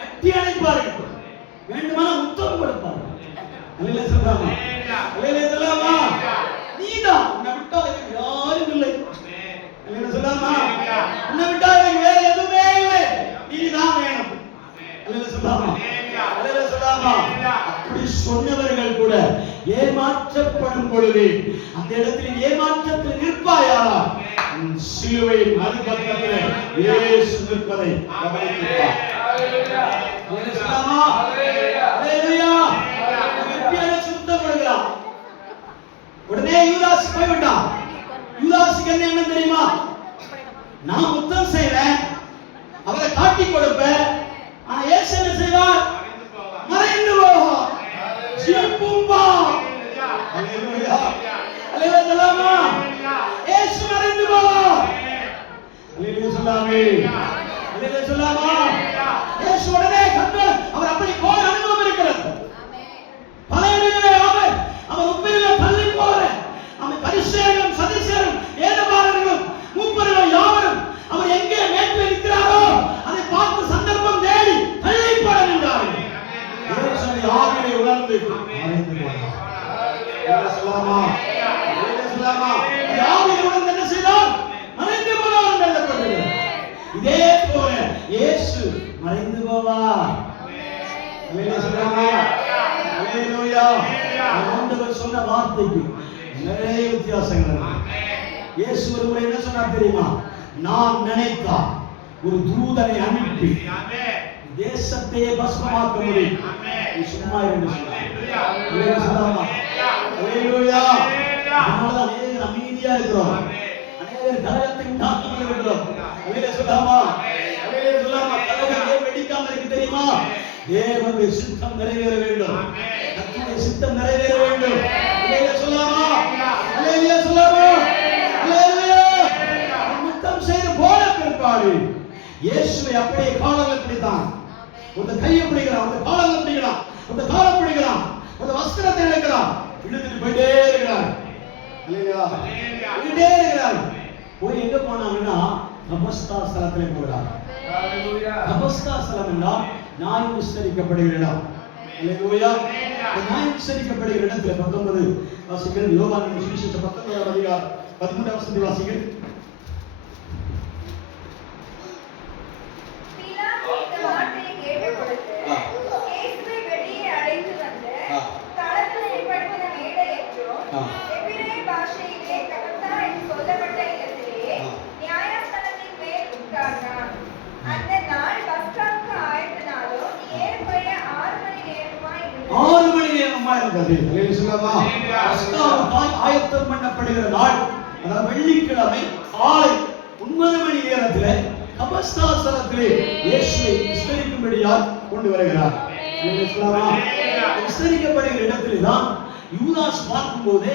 கட்டி அணைப்பார்கள். வேண்டுமானால் முத்தம் கொடுப்பார்கள். அல்லேலூயா சொல்லாமா? அல்லேலூயா சொல்லாமா? நீதான் உன்னை விட்டா எனக்கு யாரும் இல்லை. அல்லேலூயா சொல்லாமா? உன்னை விட்டா எனக்கு வேற எதுவுமே இல்லை, நீதான் வேணும். அல்லேலூயா சொல்லாமா? அல்லேலூயா சொல்லாமா? அப்படி சொன்னவர்கள் கூட ஏமாற்றப்படும் பொழுது அந்த இடத்தில் ஏமாற்றத்தில் நிற்பாயாரா? சிலுவையின் மறுபக்கத்தில் இயேசு நிற்பதை கவனித்துப்பார். அல்லேலூயா சொல்லாமா? அல்லேலூயா. சுத்தப்படுகிறான். உடனே யூதாஸ் போய்விட்டான். யூதாஸுக்கு என்ன தெரியுமா? நான் முத்தம் செய்வேன், அவரை காட்டி கொடுப்பேன், ஆனா இயேசு என்ன செய்வார்? மறைந்து போவார். ஜீப்பும்பா. அல்லேலூயா. அல்லேலூயா சொல்லாமா? இயேசு மறைந்து போவார். அல்லேலூயா சொல்லாமே? அல்லேலூயா சொல்லாமா? இயேசு உடனே கண்டு அவர் அப்படி போன அனுபவம் இருக்கிறது. பழைய அவர் உண்மையிலே தள்ளி போற அவன் பரிசேயரும் சதுசேயரும் வேதபாரகர்களும் மூப்பர்களும் யாவரும் அவர் எங்கே மேற்கில் இருக்கிறாரோ அதை பார்த்து சந்தர்ப்பம் தேடி தள்ளி போட நின்றார்கள். இயேசுவை ஆவியை உணர்ந்து மறைந்து போனார். அல்லேலூயா சொல்லாமா? அல்லேலூயா சொல்லாமா? ஆவியை உணர்ந்து என்ன செய்தார்? மறைந்து போனார் என்று எழுதப்பட்டிருக்கிறது. இதே போல இயேசு மறைந்து போவார். அல்லேலூயா சொல்லாமா? அல்லேலூயா. ஆண்டவர் சொன்ன வார்த்தைக்கு நிறைய வித்தியாசங்கள் இருக்கு. இயேசு ஒரு முறை என்ன சொன்னார் தெரியுமா? நான் நினைத்தால் ஒரு தூதனை அனுப்பி தேசத்தையே பஸ்மமாக்க முடியும். நீ சும்மா இருந்து சொன்னார். அல்லேலூயா சொல்லாமா? அல்லேலூயா. அதனால அநேகர் அமைதியா இருக்கிறோம், அநேகர் கலகத்தை உண்டாக்காமல் இருக்கிறோம். அல்லேலூயா சொல்லாமா? அல்லேலூயா சொல்லாமா? கலகம் ஏன் வெடிக்காம இருக்கு தெரியுமா? தேவனுடைய சித்தம் நிறைவேற வேண்டும். கர்த்தருடைய சித்தம் நிறைவேற வேண்டும். அல்லேலூயா சொல்லாமா? அல்லேலூயா சொல்லாமா? அல்லேலூயா. முத்தம் செய்து போன பிற்பாடு இயேசுவை அப்படியே காலங்கள் பிடித்தான். ஒரு கையை பிடிக்கிறான், ஒரு காலங்கள் பிடிக்கிறான், ஒரு காலம் பிடிக்கிறான், ஒரு வஸ்திரத்தை எடுக்கிறான், இழுத்துட்டு போயிட்டே இருக்கிறான். அல்லேலூயா. போயிட்டே இருக்கிறான். போய் எங்க போனாங்கன்னா கபஸ்தா ஸ்தலத்திலே போகிறார். கபஸ்தா ஸ்தலம் என்றால் நியாயம் விசாரிக்கப்படுகிற இடம். அல்லேலூயா. நியாயம் விசாரிக்கப்படுகிற இடத்துல 19 வாசிகள். யோவானின் சுவிசேஷம் 19ஆம் அதிகாரம் 13ஆம் வசனத்தை வாசிகள். ஆயத்தம் பண்ணப்படுகிற நாள், அதாவது வெள்ளிக்கிழமை காலை 9 மணி நேரத்தில் கபஸ்தா ஸ்தலத்திலே இயேசுவை விஸ்தரிக்கும்படியால் கொண்டு வருகிறார். விஸ்தரிக்கப்படுகிற இடத்திலே தான் யூதாஸ் பார்க்கும்போது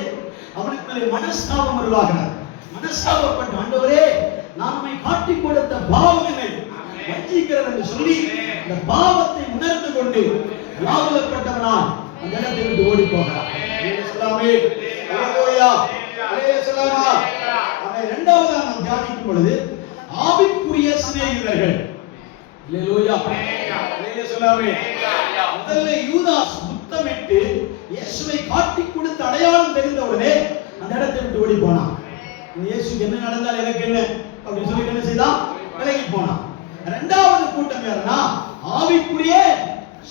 அவனுக்குள்ளே மனஸ்தாபம் உருவாகிறார். மனஸ்தாபப்பட்ட ஆண்டவரே, நான் உம்மை காட்டிக் கொடுத்த பாவம் என்னை வஞ்சிக்கிறது என்று சொல்லி இந்த பாவத்தை உணர்ந்து கொண்டு வியாகுலப்பட்டவனால் அந்த இடத்தை விட்டு ஓடி போகிறார். இரண்டாவதாக நாம் தியானிக்கும் பொழுது ஆவிக்குரிய சிநேகிதர்கள். முதல்ல யூதாஸ் முத்தமிட்டு இயேசுவை காட்டிக் கொடுத்த அடையாளம் தெரிந்தவுடனே அந்த இடத்தை விட்டு ஓடி போனான். இயேசுக்கு என்ன நடந்தால் எனக்கு என்ன அப்படின்னு சொல்லி என்ன செய்தான்? விலகி போனான். இரண்டாவது கூட்டம் யாருன்னா ஆவிக்குரிய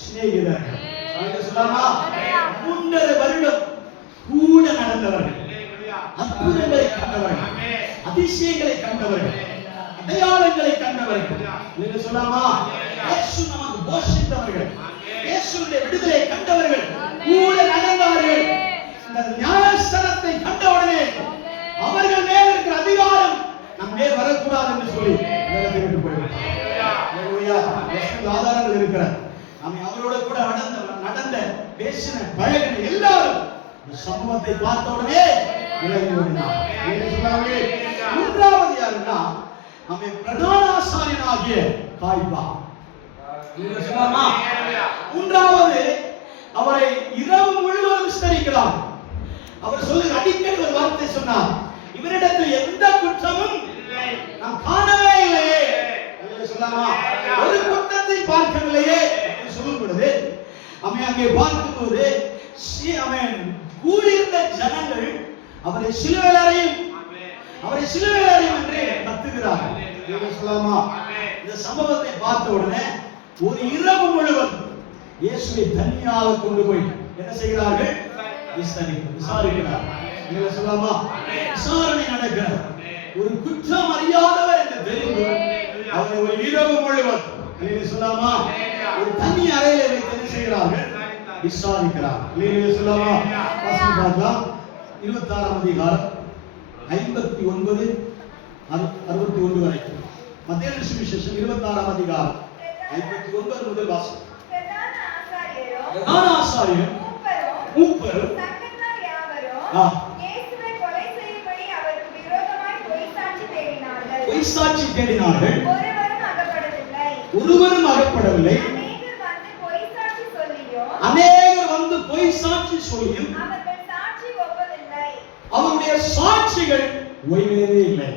சிநேகிதர்கள். 3.5 வருடம் கூட நடந்தவர்கள், அற்புதங்களை கண்டவர்கள், அதிசயங்களை கண்டவர்கள், அடையாளங்களை கண்டவர்கள். நீங்க சொல்லாமா? இயேசு நமக்கு போஷித்தவர்கள், இயேசுவின் விடுதலை கண்டவர்கள், கூட நடந்தார்கள். இந்த ஞானஸ்தானத்தை கண்டவுடனே அவர்கள் மேல் இருக்கிற அதிகாரம் நம் மேல் வரக்கூடாது என்று சொல்லி வேதத்தை விட்டு போய்விட்டார். ஆதாரங்கள் இருக்கிறார். நாம் அவரோட கூட நடந்த பேசின பழகின எல்லாரும் இந்த சம்பவத்தை பார்த்த உடனே விலகி ஓடினார். மூன்றாவது யாருன்னா நம்மை பிரதான ஆசாரியனாகிய காய்பா. மூன்றாவது அவரை இரவு முழுவதும் விஸ்தரிக்கிறார். அவர் சொல்லுங்க அடிக்கடி ஒரு வார்த்தை சொன்னார், இவரிடத்தில் எந்த குற்றமும் நாம் காணவே இல்லையே. ஒரு குற்றத்தை பார்க்கவில்லையே சொல்லும் பொழுது அவன் அங்கே பார்க்கும்போது அவன் கூடியிருந்த ஜனங்கள் அவரை சிலுவையில் அறையும் என்று கத்துகிறார்கள். இந்த சம்பவத்தை பார்த்த உடனே ஒரு இரவு முழுவதும் இயேசுவை தனியாக கொண்டு போய் என்ன செய்கிறார்கள்? விசாரிக்கிறார்கள். விசாரணை நடக்கிறது. ஒரு குற்றம் அறியாதவர் என்று தெரிந்து அவரை ஒரு இரவு முழுவதும் ஒரு தனி அறையில வைத்து என்ன செய்கிறார்கள்? விசாரிக்கிறார்கள். 26ஆம் அதிகாரம் 59 61 வரைக்கும். மத்தேயு சுவிசேஷம் 26ஆம் அதிகாரம் 59 முதல் வாசி. பிரதான ஆசாரியரும் மூப்பரும் பொய் சாட்சி தேடினார்கள். ஒருவரும் அகப்படவில்லை. அநேகர் வந்து பொய் சாட்சி சொல்லியும் அவருடைய சாட்சிகள் ஓய்வே இல்லை.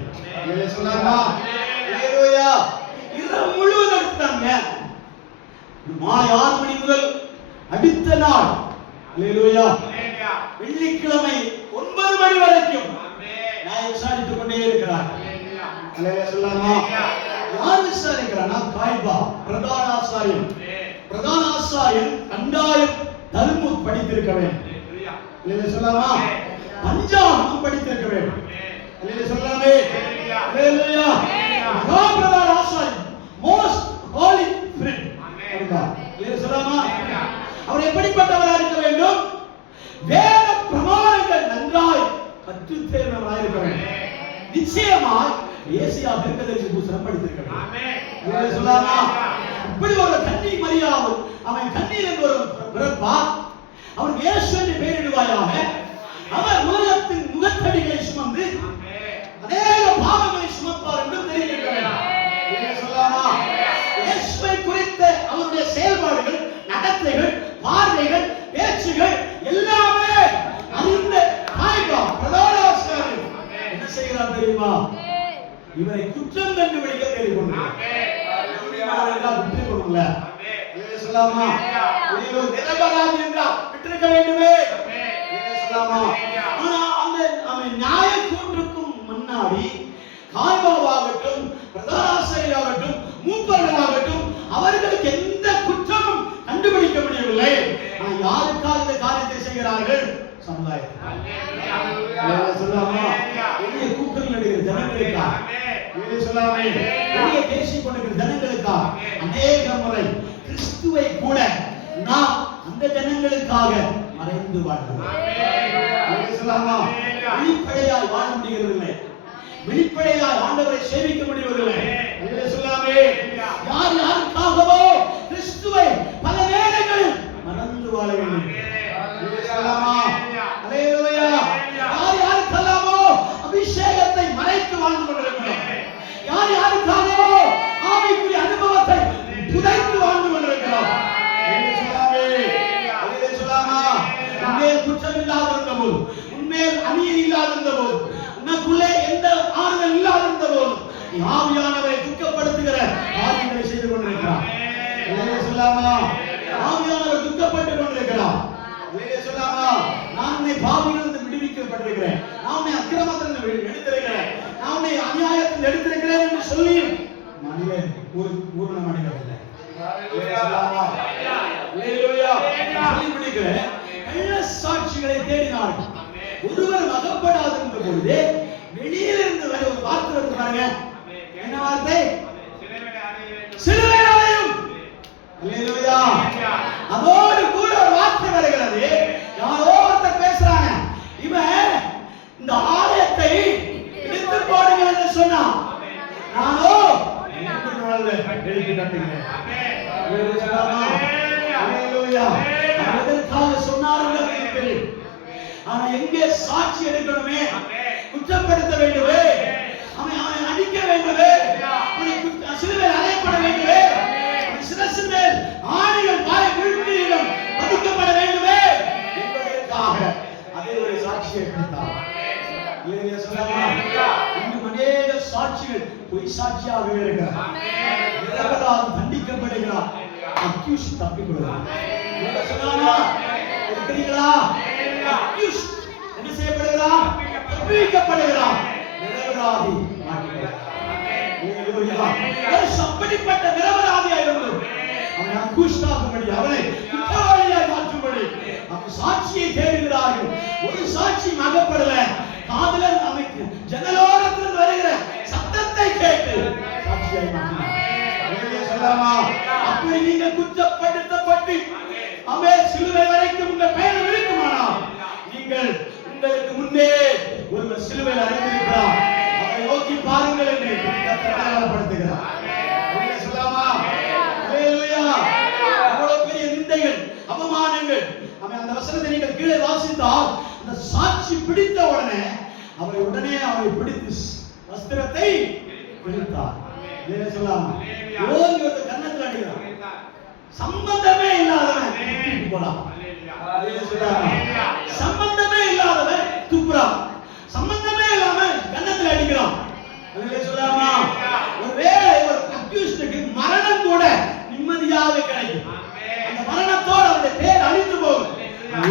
இரவு முழுவதும் எடுத்தாங்க. மாலை 6 மணி முதல் அடுத்த நாள் வெள்ளிக்கிழமை 9 மணி வரைக்கும் நான் விசாரித்துக் கொண்டே இருக்கிறார். யார் விசாரிக்கிறானா? காய்பா, பிரதான ஆசாரியன். பிரதான ஆசாரியன் கண்டாயம் தல்முத் படித்திருக்க வேண்டும். சொல்லலாமா? பஞ்சாங்கம் படித்திருக்க வேண்டும். சொல்லலாமே? பிரதான ஆசாரியன், மோஸ்ட் ஹோலி ஃப்ரெண்ட். சொல்லலாமா? அவர் எப்படிப்பட்டவராக இருக்க வேண்டும்? வேத பிரமாணங்கள் நன்றாய் கற்றுத் தேர்ந்தவராக இருக்க வேண்டும். நிச்சயமாய் ஏசியா தீர்க்கதரிசி புத்தகம் படித்திருக்கிறார். ஆமென். சொல்லாமா இப்படி ஒரு கன்னி மரியாவும் அவன் கண்ணியில் ஒரு பிறப்பா அவன் இயேசு என்று பெயரிடுவாயாக. அவர் உலகத்தின் முகத்தடிகளை சுமந்து அநேக பாவங்களை சுமப்பார் என்று தெரிவிக்கிறார். சொல்லாமா இயேசுவை குறித்த அவருடைய செயல்பாடுகள், நடத்தைகள், பார்வைகள், பேச்சுகள் எல்லாமே அறிந்த நாயகம் பிரதான ஆசாரியர் என்ன செய்கிறார் தெரியுமா? இவரை குற்றம் கண்டுபிடிக்க தெரிவிக்கிறார். சொல்லாமா நிரபராதி என்றால் விட்டிருக்க வேண்டுமே சொல்லாமா. ஆனா அந்த அவன் நியாய கூற்றுக்கும் முன்னாடி காய்பாவாகட்டும், பிரதான ஆசாரியராகட்டும், மூப்பர்களாகட்டும் அவர்களுக்கு எந்த குற்றமும் கண்டுபிடிக்க முடியவில்லை. ஆனால் யாருக்காக இந்த காரியத்தை செய்கிறார்கள்? சமுதாயத்தில் சொல்லாமா வெளியே கூட்டல் நடுகிற ஜனங்களுக்கா, சொல்லாமே வெளியே பேசிக் கொண்டிருக்கிற ஜனங்களுக்கா அநேக முறை கிறிஸ்துவை கூட நாம் அந்த ஜனங்களுக்காக மறைந்து வாழ்கிறோம். சொல்லாமா வெளிப்படையாய் வாழ முடியவில்லை, வெளிப்படையாய் ஆண்டவரை சேவிக்க முடியவில்லை. சொல்லாமே யார் யாருக்காகவோ கிறிஸ்துவை பல வேளைகளில் மறந்து வாழ வேண்டும். யார் யாருக்கெல்லாமோ அபிஷேகத்தை மறைத்து வாழ்ந்து கொண்டிருக்கிறோம், யார் யாருக்காகவோ ஆவிக்குரிய அனுபவத்தை புதைத்து வாழ்ந்து கொண்டிருக்கிறோம். உன்மேல் குற்றம் இல்லாதிருந்த போது, உன்மேல் அநீதி இல்லாதிருந்த போது, உனக்குள்ளே எந்த ஆறுதல் இல்லாதிருந்த போது நீ ஆவியானவரை துக்கப்படுத்துகிற காரியங்களை செய்து கொண்டிருக்கிறார். சொல்லாமா ஆவியானவர் துக்கப்பட்டுக் கொண்டிருக்கிறார். சொல்லாமா நான் உன்னை பாவியிலிருந்து விடுவிக்கப்பட்டிருக்கிறேன், நான் உன்னை அக்கிரமத்திலிருந்து எடுத்திருக்கிறேன், நான் உன்னை அநியாயத்தில் எடுத்திருக்கிறேன் என்று சொல்லி மனிதன் ஒரு பூர்ண மனிதன் இல்லை. கள்ள சாட்சிகளை தேடினார்கள். ஒருவர் அகப்படாதிருந்த பொழுது வெளியிலிருந்து வர ஒரு வார்த்தை வருது பாருங்க. என்ன வார்த்தை? சிலுவை அறையும். அல்லேலூயா. அதோடு கூட ஒரு வார்த்தை வருகிறது. யாரோ ஒருத்தர் பேசுறாங்க, இவன் இந்த ஆலயத்தை இடித்து போடுங்கள் என்று சொன்னான். நானோ எழுப்பி கட்டுகிறேன். ஆனா எங்கே சாட்சி எடுக்கணுமே, குற்றப்படுத்த வேண்டுமே, அவனை அடிக்க வேண்டுமே, சிலுவையில் அறையப்பட வேண்டுமே, சிரசின் மேல் ஆணிகள் பாய் விழுப்பிலும் மதிக்கப்பட வேண்டுமே என்பதற்காக அதே ஒரு சாட்சியை கொடுத்தார். அநேக சாட்சிகள் பொய் சாட்சியாக இருக்கிறார். நிரபராதி தண்டிக்கப்படுகிறார், அக்யூஸ் தப்பிக் கொள்கிறார். இருக்கிறீங்களா? அக்யூஸ் என்ன செய்யப்படுகிறார்? தப்பிக்கப்படுகிறார். நிரபராதி மாட்டிக்கொள்கிறார். அப்படிப்பட்ட நிரபராதியாக இருந்து அவனை அக்யூஸ்டாகும்படி, அவனை குற்றவாளியாக மாற்றும்படி அவன் சாட்சியை தேடுகிறார்கள். ஒரு சாட்சி அகப்படல, காதலன் அமைக்கு ஜன்னலோரத்தில் வருகிற சத்தத்தை கேட்டு சாட்சியாய் மாற்றினார். அப்படி நீங்கள் குற்றப்படுத்தப்பட்டு அமே சிலுவை வரைக்கும் உங்கள் பெயர் இருக்குமானால் நீங்கள் உங்களுக்கு முன்னே ஒருவர் சிலுவையில் அறிந்திருக்கிறார், அவரை நோக்கி பாருங்கள் என்று அடையாளப்படுத்துகிறார். அவ்வளவு பெரிய நிந்தைகள், அவமானங்கள். அந்த வசனத்தை நீங்கள் கீழே வாசித்தால் அந்த சாட்சி பிடித்த உடனே அவரை பிடித்து வஸ்திரத்தை பிடித்தார். கன்னத்தில் அடிக்கிறார். சம்பந்தமே இல்லாதவன் போலாம், சம்பந்தமே இல்லாதவன் துப்புறான், சம்பந்தமே இல்லாம கன்னத்தில் அடிக்கிறான். சொல்லாமா ஒருவேளை ஒரு அக்யூஸ்டுக்கு மரணம் கூட நிம்மதியாக கிடைக்கும். அந்த மரணத்தோடு அவருடைய பேர் அழிந்து போகும்.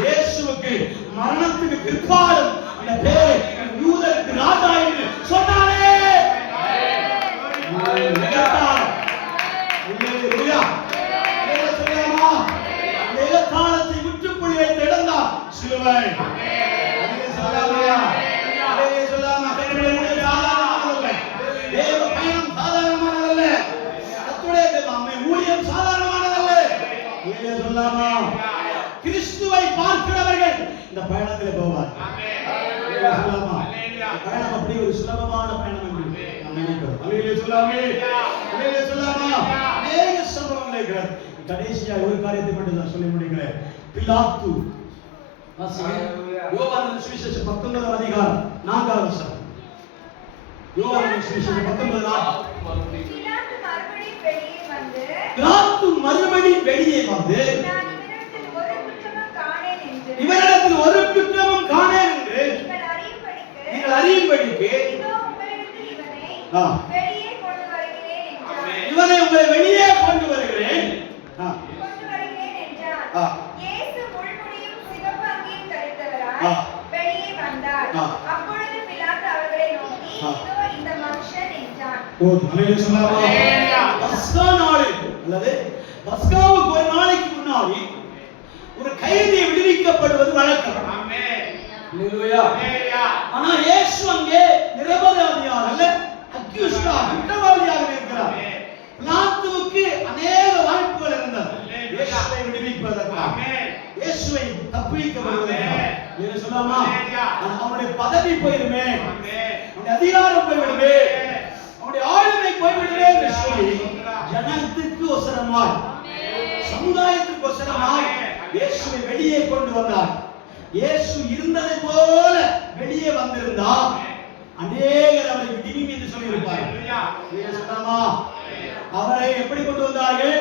இயேசுவுக்கு மரணத்துக்கு பிற்பாடும் அந்த பேரை யூதருக்கு ராஜா என்று சொன்னாரே. காலத்தை முற்றுப்புள்ளி வைத்து இடந்தான் சிலுவை. பயணம் சாதாரணமானதல்ல, ஊழியம் சாதாரணமானதல்ல. கிறிஸ்துவை பார்க்கிறவர்கள் இந்த பயணத்தில் போவார். சொல்லலாமா? பயணம் அப்படி ஒரு சுலபமான பயணம் என்று நாம் நினைக்கிறோம். அல்லேலூயா சொல்லாமே. அல்லேலூயா சொல்லாமா? அநேக சம்பவங்கள் இருக்கிறது. கடைசியாக ஒரு காரியத்தை மட்டும் நான் சொல்லி முடிக்கிறேன். பிலாத்து யோவானின் சுவிசேஷம் 19 அதிகாரம் 4வது வசனம். யோவானின் சுவிசேஷம் 19 பிலாத்து மறுபடியும் வெளியே வந்து இவரிடத்தில் ஒரு குற்றமும் காணேன் என்று நீங்கள் அறியும்படிக்கு இவனை உங்களை வெளியே கொண்டு வருகிறேன். பஸ்கா நாளில் அல்லது பஸ்காவுக்கு ஒரு நாளைக்கு முன்னாடி ஒரு கைதி விடுவிக்கப்படுவது வழக்கம். அல்லேலூயா. ஆனா இயேசு அங்கே நிரபராதியாக அல்ல, அக்யூஸ்டா குற்றவாளியாக இருக்கிறார். பிலாத்துவுக்கு அநேக வாய்ப்புகள் இருந்தது இயேசுவை விடுவிப்பதற்காக, இயேசுவை தப்பிக்கப்படுவதற்காக. என்ன சொல்லாமா? அவனுடைய பதவி போயிருமே, அவனுடைய அதிகாரம் போய்விடுமே, அவனுடைய ஆளுமை போய்விடுமே என்று சொல்லி ஜனத்துக்கு ஒசரமாய், சமுதாயத்துக்கு ஒசரமாய் இயேசுவை வெளியே கொண்டு வந்தார். இயேசு இருந்ததை போல வெளியே வந்திருந்தால் அநேகர் அவரை விடுவி என்று சொல்லி இருப்பார். அவரை எப்படி கொண்டு வந்தார்கள்?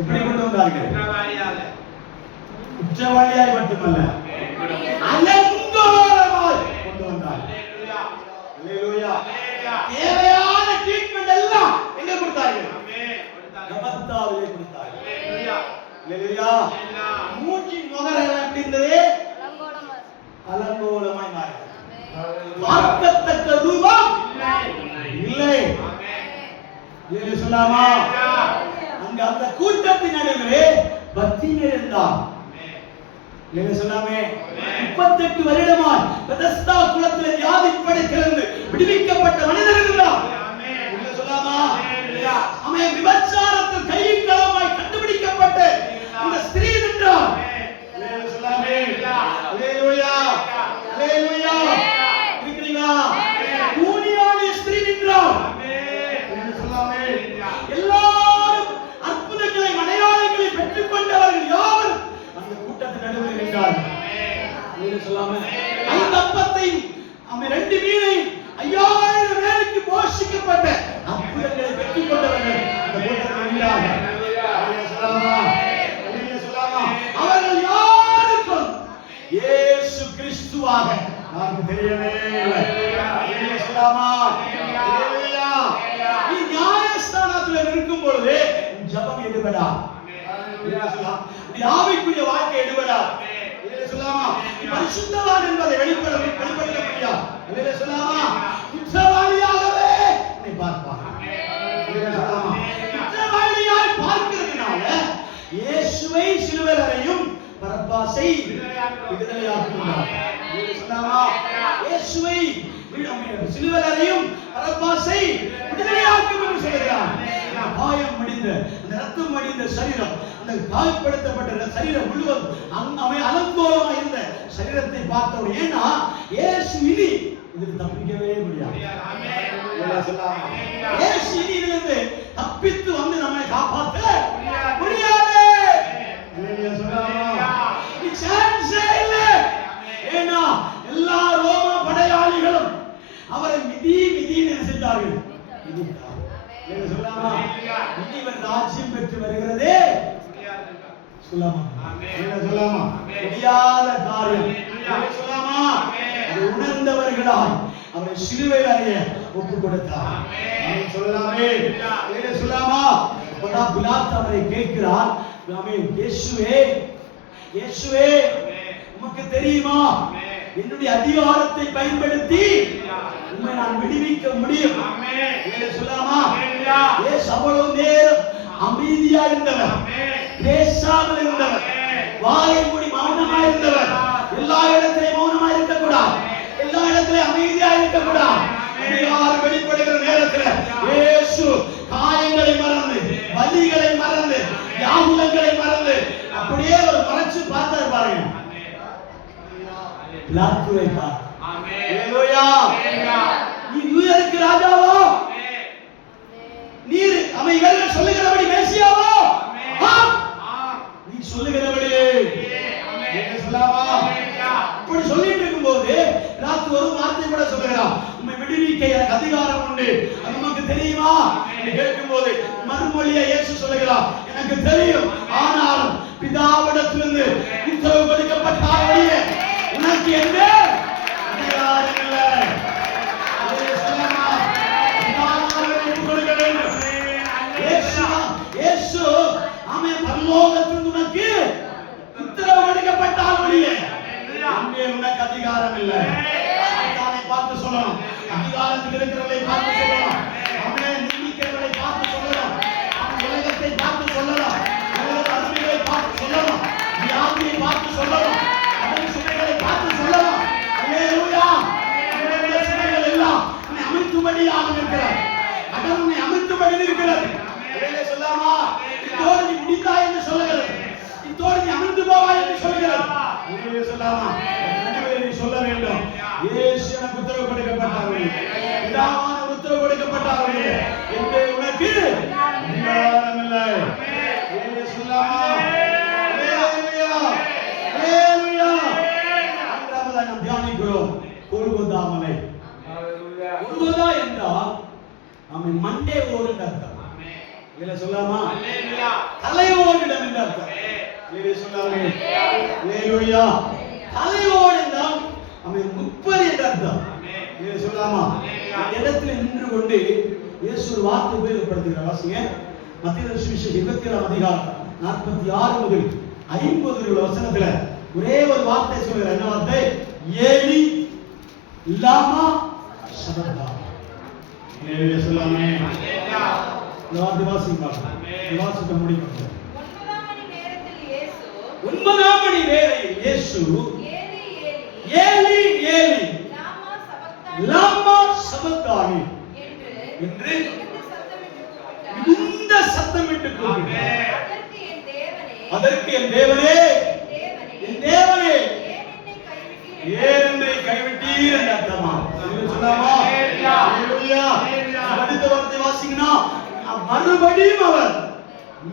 எப்படி கொண்டு வந்தார்கள்? குற்றவாளியாய் மட்டுமல்ல, அலங்கோலமாய் கொண்டு வந்தார்கள். தேவையான ட்ரீட்மெண்ட் எல்லாம் எங்க கொடுத்தார்கள்? கபத்தாவிலே கொடுத்தார்கள். மூச்சின் முகரெல்லாம் எப்படி இருந்தது? அலங்கோலமாய் மாறியது. பார்க்கத்தக்க ரூபம் இல்லை. சொல்லாமா? அங்க அந்த கூட்டத்தின் நடுவே பக்தியர் இருந்தார். சொல்லாமே? 38 வருடமாய் பெதஸ்தா குளத்திலே வியாதிப்பட்டு கிடந்து விடுவிக்கப்பட்ட மனிதர் இருந்தார். சொல்லாமா? அவன் விபச்சாரத்தில் கைகளமாய் கண்டுபிடிக்கப்பட்ட அந்த ஸ்திரீ நின்றார். சொல்லாமே? அல்லேலூயா, அல்லேலூயா. இருக்கிறீங்களா? ஊனியானிய ஸ்திரீ நின்றார். சொல்லாமே? எல்லாரும் அற்புதங்களை அடையாளங்களை பெற்றுக் கொண்டவர்கள் யாரும் அந்த கூட்டத்தின் நடுவில் நின்றார்கள். சொல்லாமே? 5 அப்பத்தையும் 2 மீனையும் 5000 பேருக்கு போஷிக்கப்பட்ட அற்புதங்களை பெற்றுக் கொண்டவர்கள் அந்த கூட்டத்தில் நின்றார்கள். அவர்கள் யாருக்கும் இயேசு கிறிஸ்துவாக நமக்கு தெரியவே இல்லை. நீ நியாயஸ்தானத்தில் இருக்கும் பொழுது ஜபம் எடுபடா, ஆவிக்குரிய வாழ்க்கை எடுபடா. பரிசுத்தவான் என்பதை வெளிப்படுத்த முடியாது. குற்றவாளியாகவே உன்னை பார்ப்பார். குற்றவாளியாய் பார்க்கிறதுனால இயேசுவை சிலுவையில் அறையும் பரபாசை விடுதலையாக்குகிறார். இயேசுவை சிலுவையில் அறையும் பரபாசை விடுதலையாக்கும் என்று சொல்கிறார். காயம் மடிந்த அந்த ரத்தம் மடிந்த சரீரம், அந்த காயப்படுத்தப்பட்ட சரீரம் முழுவதும் அவன் அலங்கோலமாக இருந்த சரீரத்தை பார்த்தோம். ஏன்னா இயேசு இனி இதுக்கு தப்பிக்கவே முடியாது. இயேசு இனி இதிலிருந்து தப்பித்து வந்து நம்மை காப்பாற்ற முடியாது. ஏன்னா எல்லா ரோம படையாளிகளும் அவரை மிதி செஞ்சார்கள். இவர் ராஜ்யம் பெற்று வருகிறதே முடியாத காரியம். உணர்ந்தவர்களால் அவரை சிலுவையில் அறைய ஒப்புக் கொடுத்தார். சொல்லலாமே? சொல்லாமா? பிலாத்து அவரை கேட்கிறார், இயேசுவே, இயேசுவே, உமக்கு தெரியுமா என்னுடைய அதிகாரத்தை பயன்படுத்தி உம்மை நான் விடுவிக்க முடியும். சொல்லாமா? இயேசு அவ்வளவு நேரம் அமைதியா இருந்தவர், பேசாமல் இருந்தவர், வாயை மூடி மௌனமா இருந்தவர். எல்லா இடத்திலையும் மௌனமா இருக்கக்கூடாது, எல்லா இடத்திலையும் அமைதியா இருக்கக்கூடாது. அதிகாரம் வெளிப்படுகிற நேரத்தில் இயேசு காயங்களை மறந்து, வலிகளை மறந்து, வியாகுலங்களை மறந்து அப்படியே ஒரு மறைச்சு பார்த்தார் பாருங்க. பிலாத்துவை பார்த்து, ஆமென். ஹalleluya, ஹalleluya. நீ யூதருக்கு ராஜாவா? நீர் அவன் இவர்கள் சொல்லுகிறபடி மேசியாவா? ஆம். நீ சொல்லுகிறபடியே என்ன சொல்லாமா? இப்படி சொல்லிட்டு இருக்கும்போது பிலாத்து ஒரு வார்த்தை கூட சொல்லுகிறான், உம்மை விடுவிக்க எனக்கு அதிகாரம் உண்டு, அது உமக்கு தெரியுமா என்று கேட்கும்போது மறுமொழியை இயேசு சொல்லுகிறார், எனக்கு தெரியும், ஆனாலும் பிதாவிடத்திலிருந்து உத்தரவு கொடுக்கப்பட்டாலே உனக்கு எந்த அதிகாரம் இல்லை. அதை சொல்லாமா? பிதாவிடம் கொடுக்க வேண்டும். இயேசு ஆமென், பரலோகத்திலிருந்து உனக்கு உத்தரவு கொடுக்கப்பட்டாலே அங்கே உனக்கு அதிகாரம் இல்லை. சாத்தானை பார்த்து சொல்லணும், அதிகாரத்தில் இருக்கிறவர்களை பார்த்து சொல்லணும், ஆமென், நிந்திக்கிறவர்களை பார்த்து சொல்லணும், உலகத்தை பார்த்து சொல்லணும், உலக அருமைகளை பார்த்து சொல்லணும், வியாதியை பார்த்து சொல்லணும், அதன் சுமைகளை பார்த்து சொல்லணும். ஹalleluya. இந்த சுமைகள் எல்லாம் உன்னை அமைத்தும்படியாக இருக்கிறார், அகல் உன்னை அமைத்தும்படி இருக்கிறது. ஹalleluya சொல்லாமா? இதோடு நீ முடிந்தாய் என்று சொல்லுகிறது, இதோடு நீ அமிழ்ந்து போவாய் என்று சொல்லுகிறது. ஹalleluya சொல்லாமா? நீ சொல்ல வேண்டும், இயேசு எனக்கு உத்தரவு கொடுக்கப்பட்டார்கள், பிதாவான உத்தரவு கொடுக்கப்பட்டார்கள் என்று உனக்கு அதிகாரம் இல்லை. ஹalleluya சொல்லாமா? ஹalleluya, ஹalleluya. அன்றாவதாக நாம் தியானிக்கிறோம் கோல்கோதா மலை. கோல்கோதா என்றால் ஆமென், மண்டே ஓடு என்று அர்த்தம். ஹalleluya சொல்லாமா? ஹalleluya. தலையோடிடம் என்று அர்த்தம். ஹalleluya சொல்லாமே? ஹalleluya. தலையோடு என்றால் அவன் முப்பது என்று அர்த்தம். ஹalleluya சொல்லாமா? இந்த இடத்துல நின்று கொண்டு இயேசு ஒரு வார்த்தை உபயோகப்படுத்துகிறார். வாசிங்க, மத்தேயு சுவிசேஷம் 26 அதிகாரம் 46 முதல் 50 உள்ள வசனத்துல ஒரே ஒரு வார்த்தை சொல்கிறார். என்ன வார்த்தை? ஏலி லாமா சபக்தானி. ஹalleluya சொல்லாமே? ஹalleluya. இந்த வார்த்தை வாசிங்க பாருங்க. இந்த வார்த்தை முடிங்க. 9ஆம் மணி வேளையில் இயேசு ஏலி ஏலி லாமா சபக்தானி என்று இந்த சத்தமிட்டு கூப்பிட்டார். அதற்கு என் தேவனே, என் தேவனே, ஏன் என்னை கைவிட்டீர் என்று அர்த்தமா? சொல்லாமா? ஹalleluya. அடுத்த வார்த்தை வாசிங்கன்னா, மறுபடியும் அவர்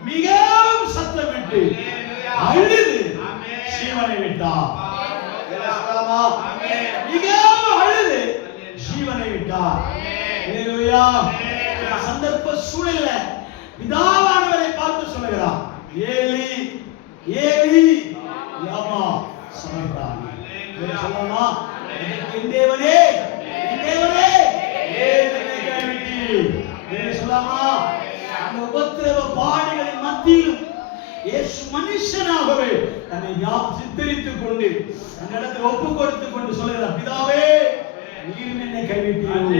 மிகவும் சத்தமிட்டு அழுது ஜீவனை விட்டார். சொல்லாமா? மிகவும் அழுது ஜீவனை விட்டார். ஹalleluya. சந்தர்ப்ப சூழல்ல பிதாவானவரை பார்த்து சொல்லுகிறார், ஏலி ஏலி லாமா சபக்தானி. சொல்லாமா? என் தேவனே, என் தேவனே, ஏன் என்னை கைவிட்டீர்? சொல்லாமா? அந்த உபத்திரவ பாடுகளின் மத்தியிலும் இயேசு மனுஷனாகவே தன்னை சித்தரித்துக் கொண்டு அந்த இடத்தில் ஒப்பு கொடுத்துக் கொண்டு சொல்லுகிறார், பிதாவே, நீர் என்னை கைவிட்டீர்.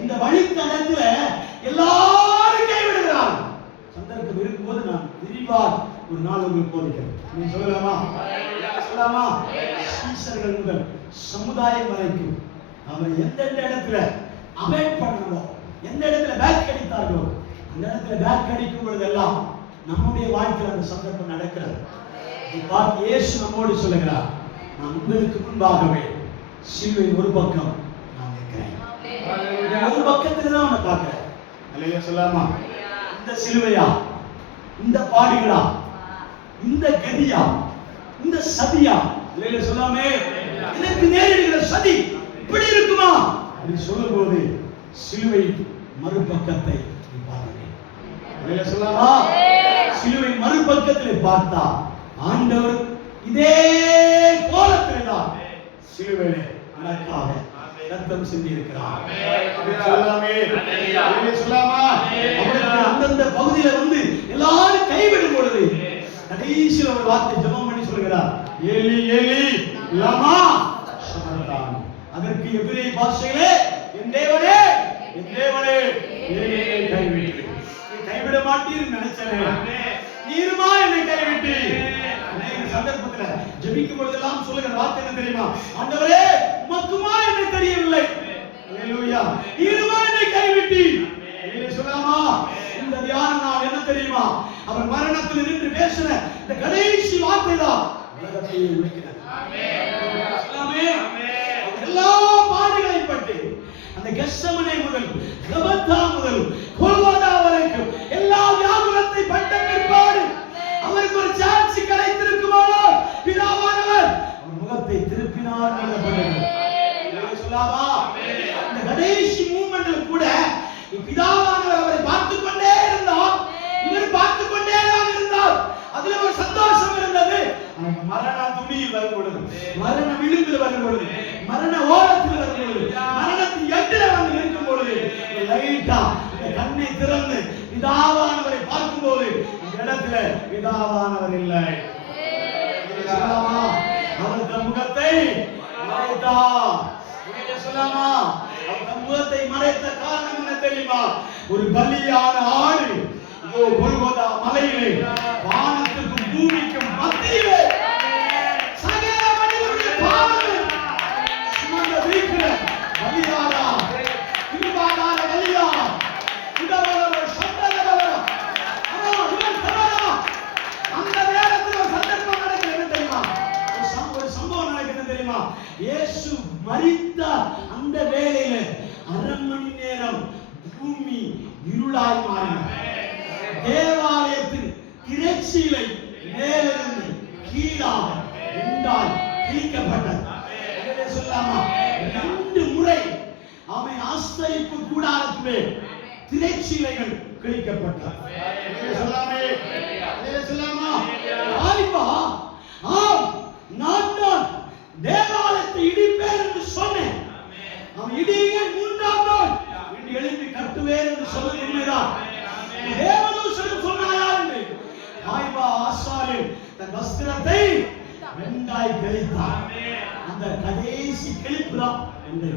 இந்த வழித்தடத்துல எல்லாரும் கைவிடுகிறார். சந்தர்ப்பம் இருக்கும்போது நான் விரிவாக ஒரு நாள் உங்களுக்கு போதிக்கிறேன். நீ சொல்லலாமா? சொல்லலாமா? சீசர்கள் முதல் சமுதாயம் வரைக்கும் அவரை எந்தெந்த இடத்துல அவாய்ட் பண்ணணும், எந்த இடத்துல பேக் அடித்தார்களோ அந்த இடத்துல பேக் அடிக்கும் பொழுதெல்லாம் நம்முடைய வாழ்க்கையில் அந்த சந்தர்ப்பம் நடக்கிறது. பார்த்து இயேசு நம்மோடு சொல்லுகிறார், நான் உங்களுக்கு முன்பாகவே சிலுவையின் ஒரு பக்கம் நான் இருக்கிறேன். ஒரு பக்கத்துல தான் உன்னை பார்க்கிறேன். ஹalleluya சொல்லாமா? இந்த சிலுவையா, இந்த பாடுகளா, இந்த கதியா, இந்த சதியா? ஹalleluya சொல்லாமே? எனக்கு நேரிடுகிற சதி இப்படி இருக்குமா அப்படி சொல்லும்போது சிலுவை மறுபக்கத்தை நீ பாருங்க. ஹalleluya சொல்லாமா? சிலுவை மறுபக்கத்திலே பார்த்தா ஆண்டவர் இதே கோலத்திலே தான் சிலுவையிலே நமக்காக ரத்தம் சிந்தி இருக்கிறார். சொல்லாமே? ஹalleluya சொல்லாமா? அவருக்கு அந்தந்த பகுதியில வந்து எல்லாரும் கைவிடும் பொழுது கடைசியில் ஒரு வார்த்தை ஜெபம் பண்ணி சொல்கிறார், ஏலி ஏலி லாமா சபக்தானி. அதற்கு எபிரேய பாஷையிலே என் தேவனே, என் தேவனே, ஏன் என்னை கைவிட்டீர்? நீ கைவிட மாட்டீர் நினைச்சேன், நீருமா என்னை கைவிட்டீர். அநேக சந்தர்ப்பத்துல ஜெபிக்கும் பொழுதெல்லாம் சொல்லுகிற வார்த்தை என்ன தெரியுமா? ஆண்டவரே, உமக்குமா என்னை தெரியவில்லை. ஹalleluya. நீருமா என்னை கைவிட்டீர். ஹalleluya சொல்லாமா? இந்த தியான நாள் என்ன தெரியுமா? அவர் மரணத்தில் நின்று பேசின இந்த கடைசி வார்த்தை தான் உலகத்தையே உடைக்கிறது. மரண துணியில் வரும் பொழுது, மரண விளிம்பில் வரும் பொழுது, மரண ஓரத்தில் வரும் பொழுது, மரணத்தின் எட்டில வந்து நிற்கும் பொழுது, லைட்டா கண்ணை திறந்து பிதாவானவரை பார்க்கும் போது அந்த இடத்துல பிதாவானவர் இல்லை. அவர் தம் முகத்தை மறைத்தார். சொல்லாமா, அவர் தம் முகத்தை மறைத்த காரணம் என்ன தெரியுமா? ஒரு பலியான ஆடு கொல்கொதா மலையிலே வானத்துக்கும் பூமிக்கும் மத்தியிலே சகல மனிதனுடைய பாவங்களை சுமந்த வீட்டில பலியாரா, கிருபாதார பலியா, இடவரவர் சந்தனவரா, இவன் தவறா. அந்த நேரத்தில் ஒரு சந்தர்ப்பம் நடக்கிறது என்ன தெரியுமா? ஒரு சம்பவம் நடக்கிறது தெரியுமா? இயேசு மரித்த அந்த வேளையில 1/2 மணி நேரம் பூமி இருளாய் மாறினது. தேவாலயத்தின் திரைச்சீலை மேலிருந்து கீழாக 2ஆய் கிழிக்கப்பட்டது. சொல்லாமா, 2 முறை அவன் ஆஸ்தரிப்பு கூடாரத்திலே திரைச்சீலைகள் கிழிக்கப்பட்டது. சொல்லாமே, சொல்லாமா, ஆலிபா, ஆம், நான் தான் தேவாலயத்தை இடிப்பேன் என்று சொன்னேன். அவன் இடியுங்க 3ஆம் நாள் என்று எழுப்பி கட்டுவேன் என்று சொன்னது உண்மைதான். தேவதூஷணம் சொன்னாயா என்று ஆய்வா ஆசாரியர் தன் வஸ்திரத்தை 2ஆய் கிழித்தார். அந்த கடைசி கிழிப்பு தான் என்று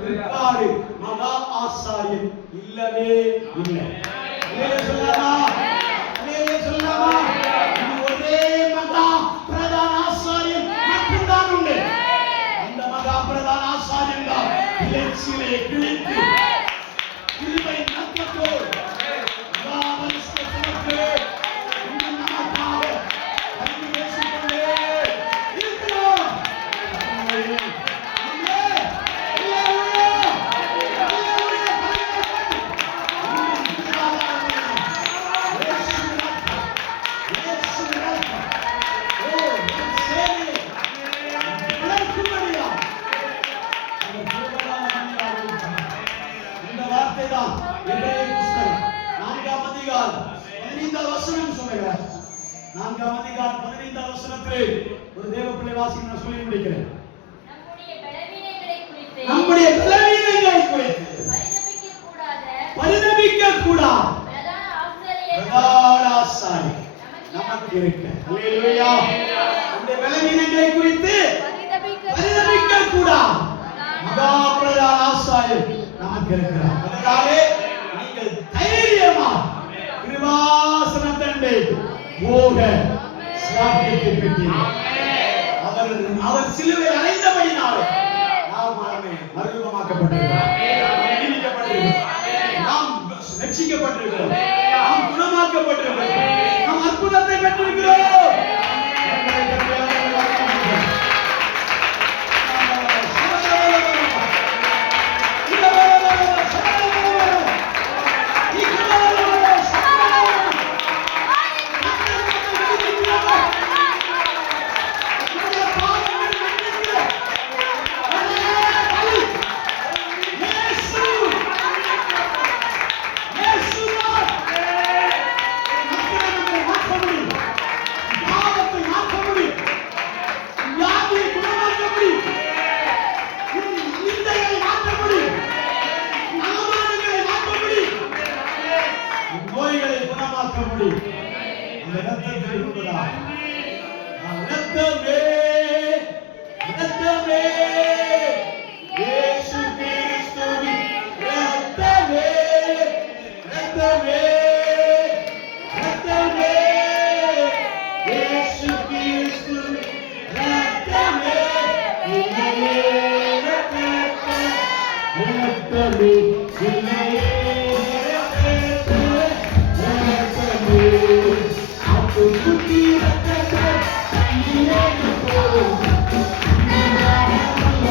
பிற்பாடு மகா ஆசாரியர் இல்லவே இல்லை. சொல்லலாமா, சொல்லலாமா, ஒரே மகா பிரதான ஆசாரியர் மட்டும்தான் உண்டு. அந்த மகா பிரதான ஆசாரியர் தான் இலட்சியிலே கிழித்து கிருபை நத்தத்தோடு ஒரு தேவப்பிள்ளை வாசி நான் சொல்லி முடிக்கிறேன். நம்முடைய பலவீனங்களை குறித்து பரிதபிக்க கூடாத பிரதான ஆசாரியர் நமக்கு இருக்கு. அல்லேலூயா. நம்முடைய பலவீனங்களை குறித்து பரிதபிக்க கூடாத மகா பிரதான ஆசாரியர் நமக்கு இருக்கிறார். அதனாலே நீங்கள் தைரியமா கிருபாசனத்தண்டை போக அவர் சிலுவையில் அறைந்தபடினாலே நாம் மறுரூபமாக்கப்பட்டிருக்கிறோம், நாம் ரட்சிக்கப்பட்டிருக்கிறோம், நாம் குணமாக்கப்பட்டிருக்கிறோம், நாம் அற்புதத்தை பெற்றிருக்கிறோம். Thank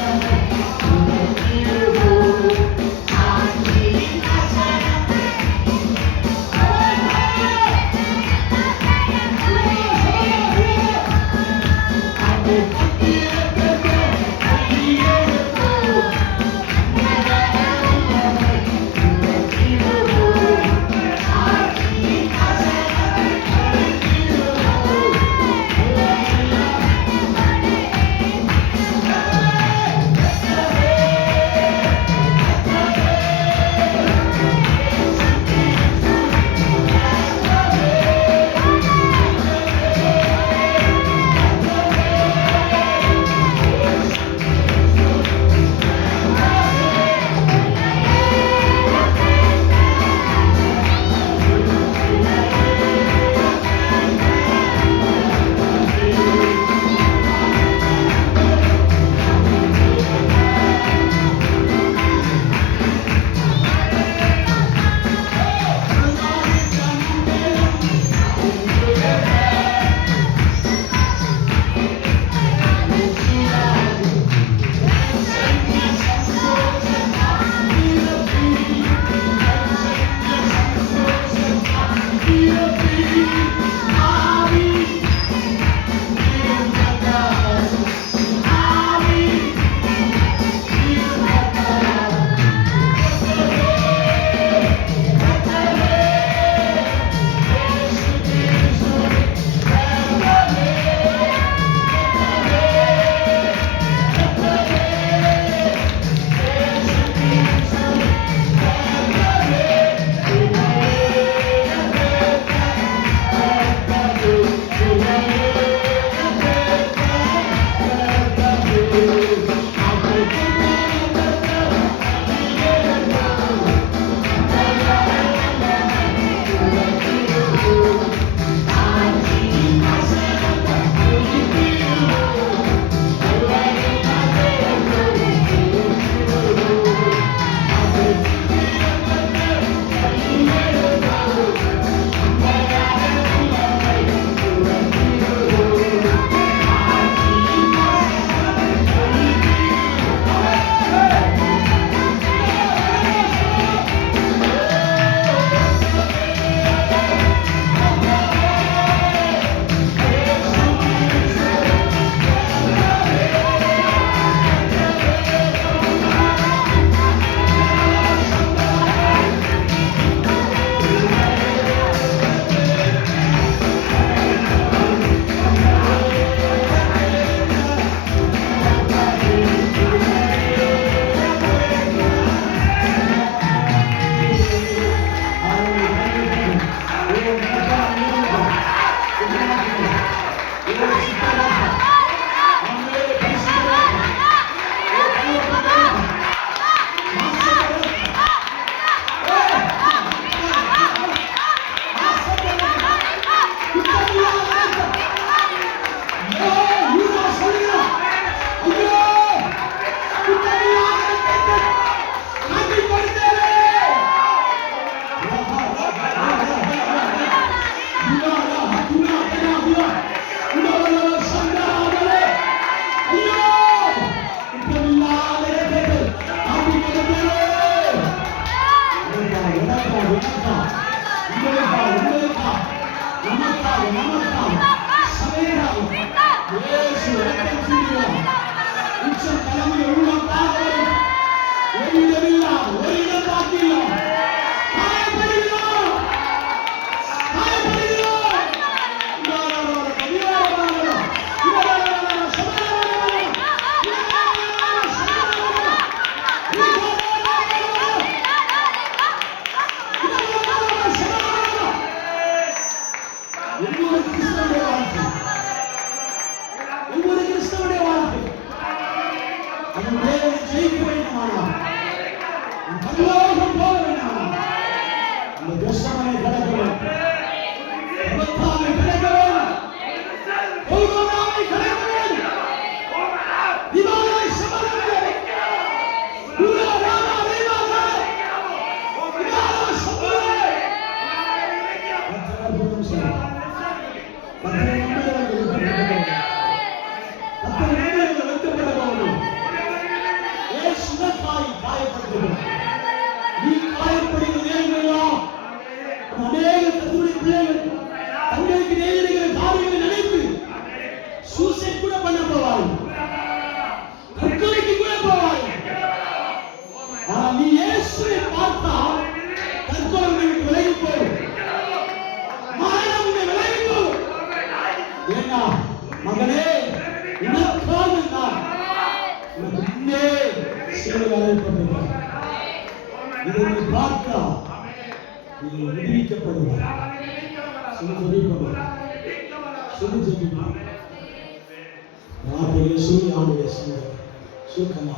you. அந்த கஷ்டமனை கடக்கணும், அபத்தாமை கடக்கணும், கோபமாமை கடக்கணும், திவாலை சமரங்கள், உலா ராமா ரேமா இதாலோ சபரே அத்தரபுரம் சார் நீ காயப்படுகிற நேரங்களெல்லாம் அநேக கர்த்தருடைய பிள்ளைகள் தங்களுக்கு நேரிடுகிற காரியங்களை நினைத்து சூசைட் கூட பண்ண போவார்கள், தற்கொலைக்கு கூட போவார்கள். ஆனால் நீ இயேசுவை பார்த்தால் தற்கொலை உனக்கு விலகி போகும், மரணம் உன்னை விலகி போகும். ஏன்னா மகனே, உனக்காக நான் உனக்கு முன்னே சிலுவையில் அறையப்பட்டிருக்கிறேன். இதை நீ பார்த்தா நீ விடுவிக்கப்படுவாய். சொல்லி சுருக்கமா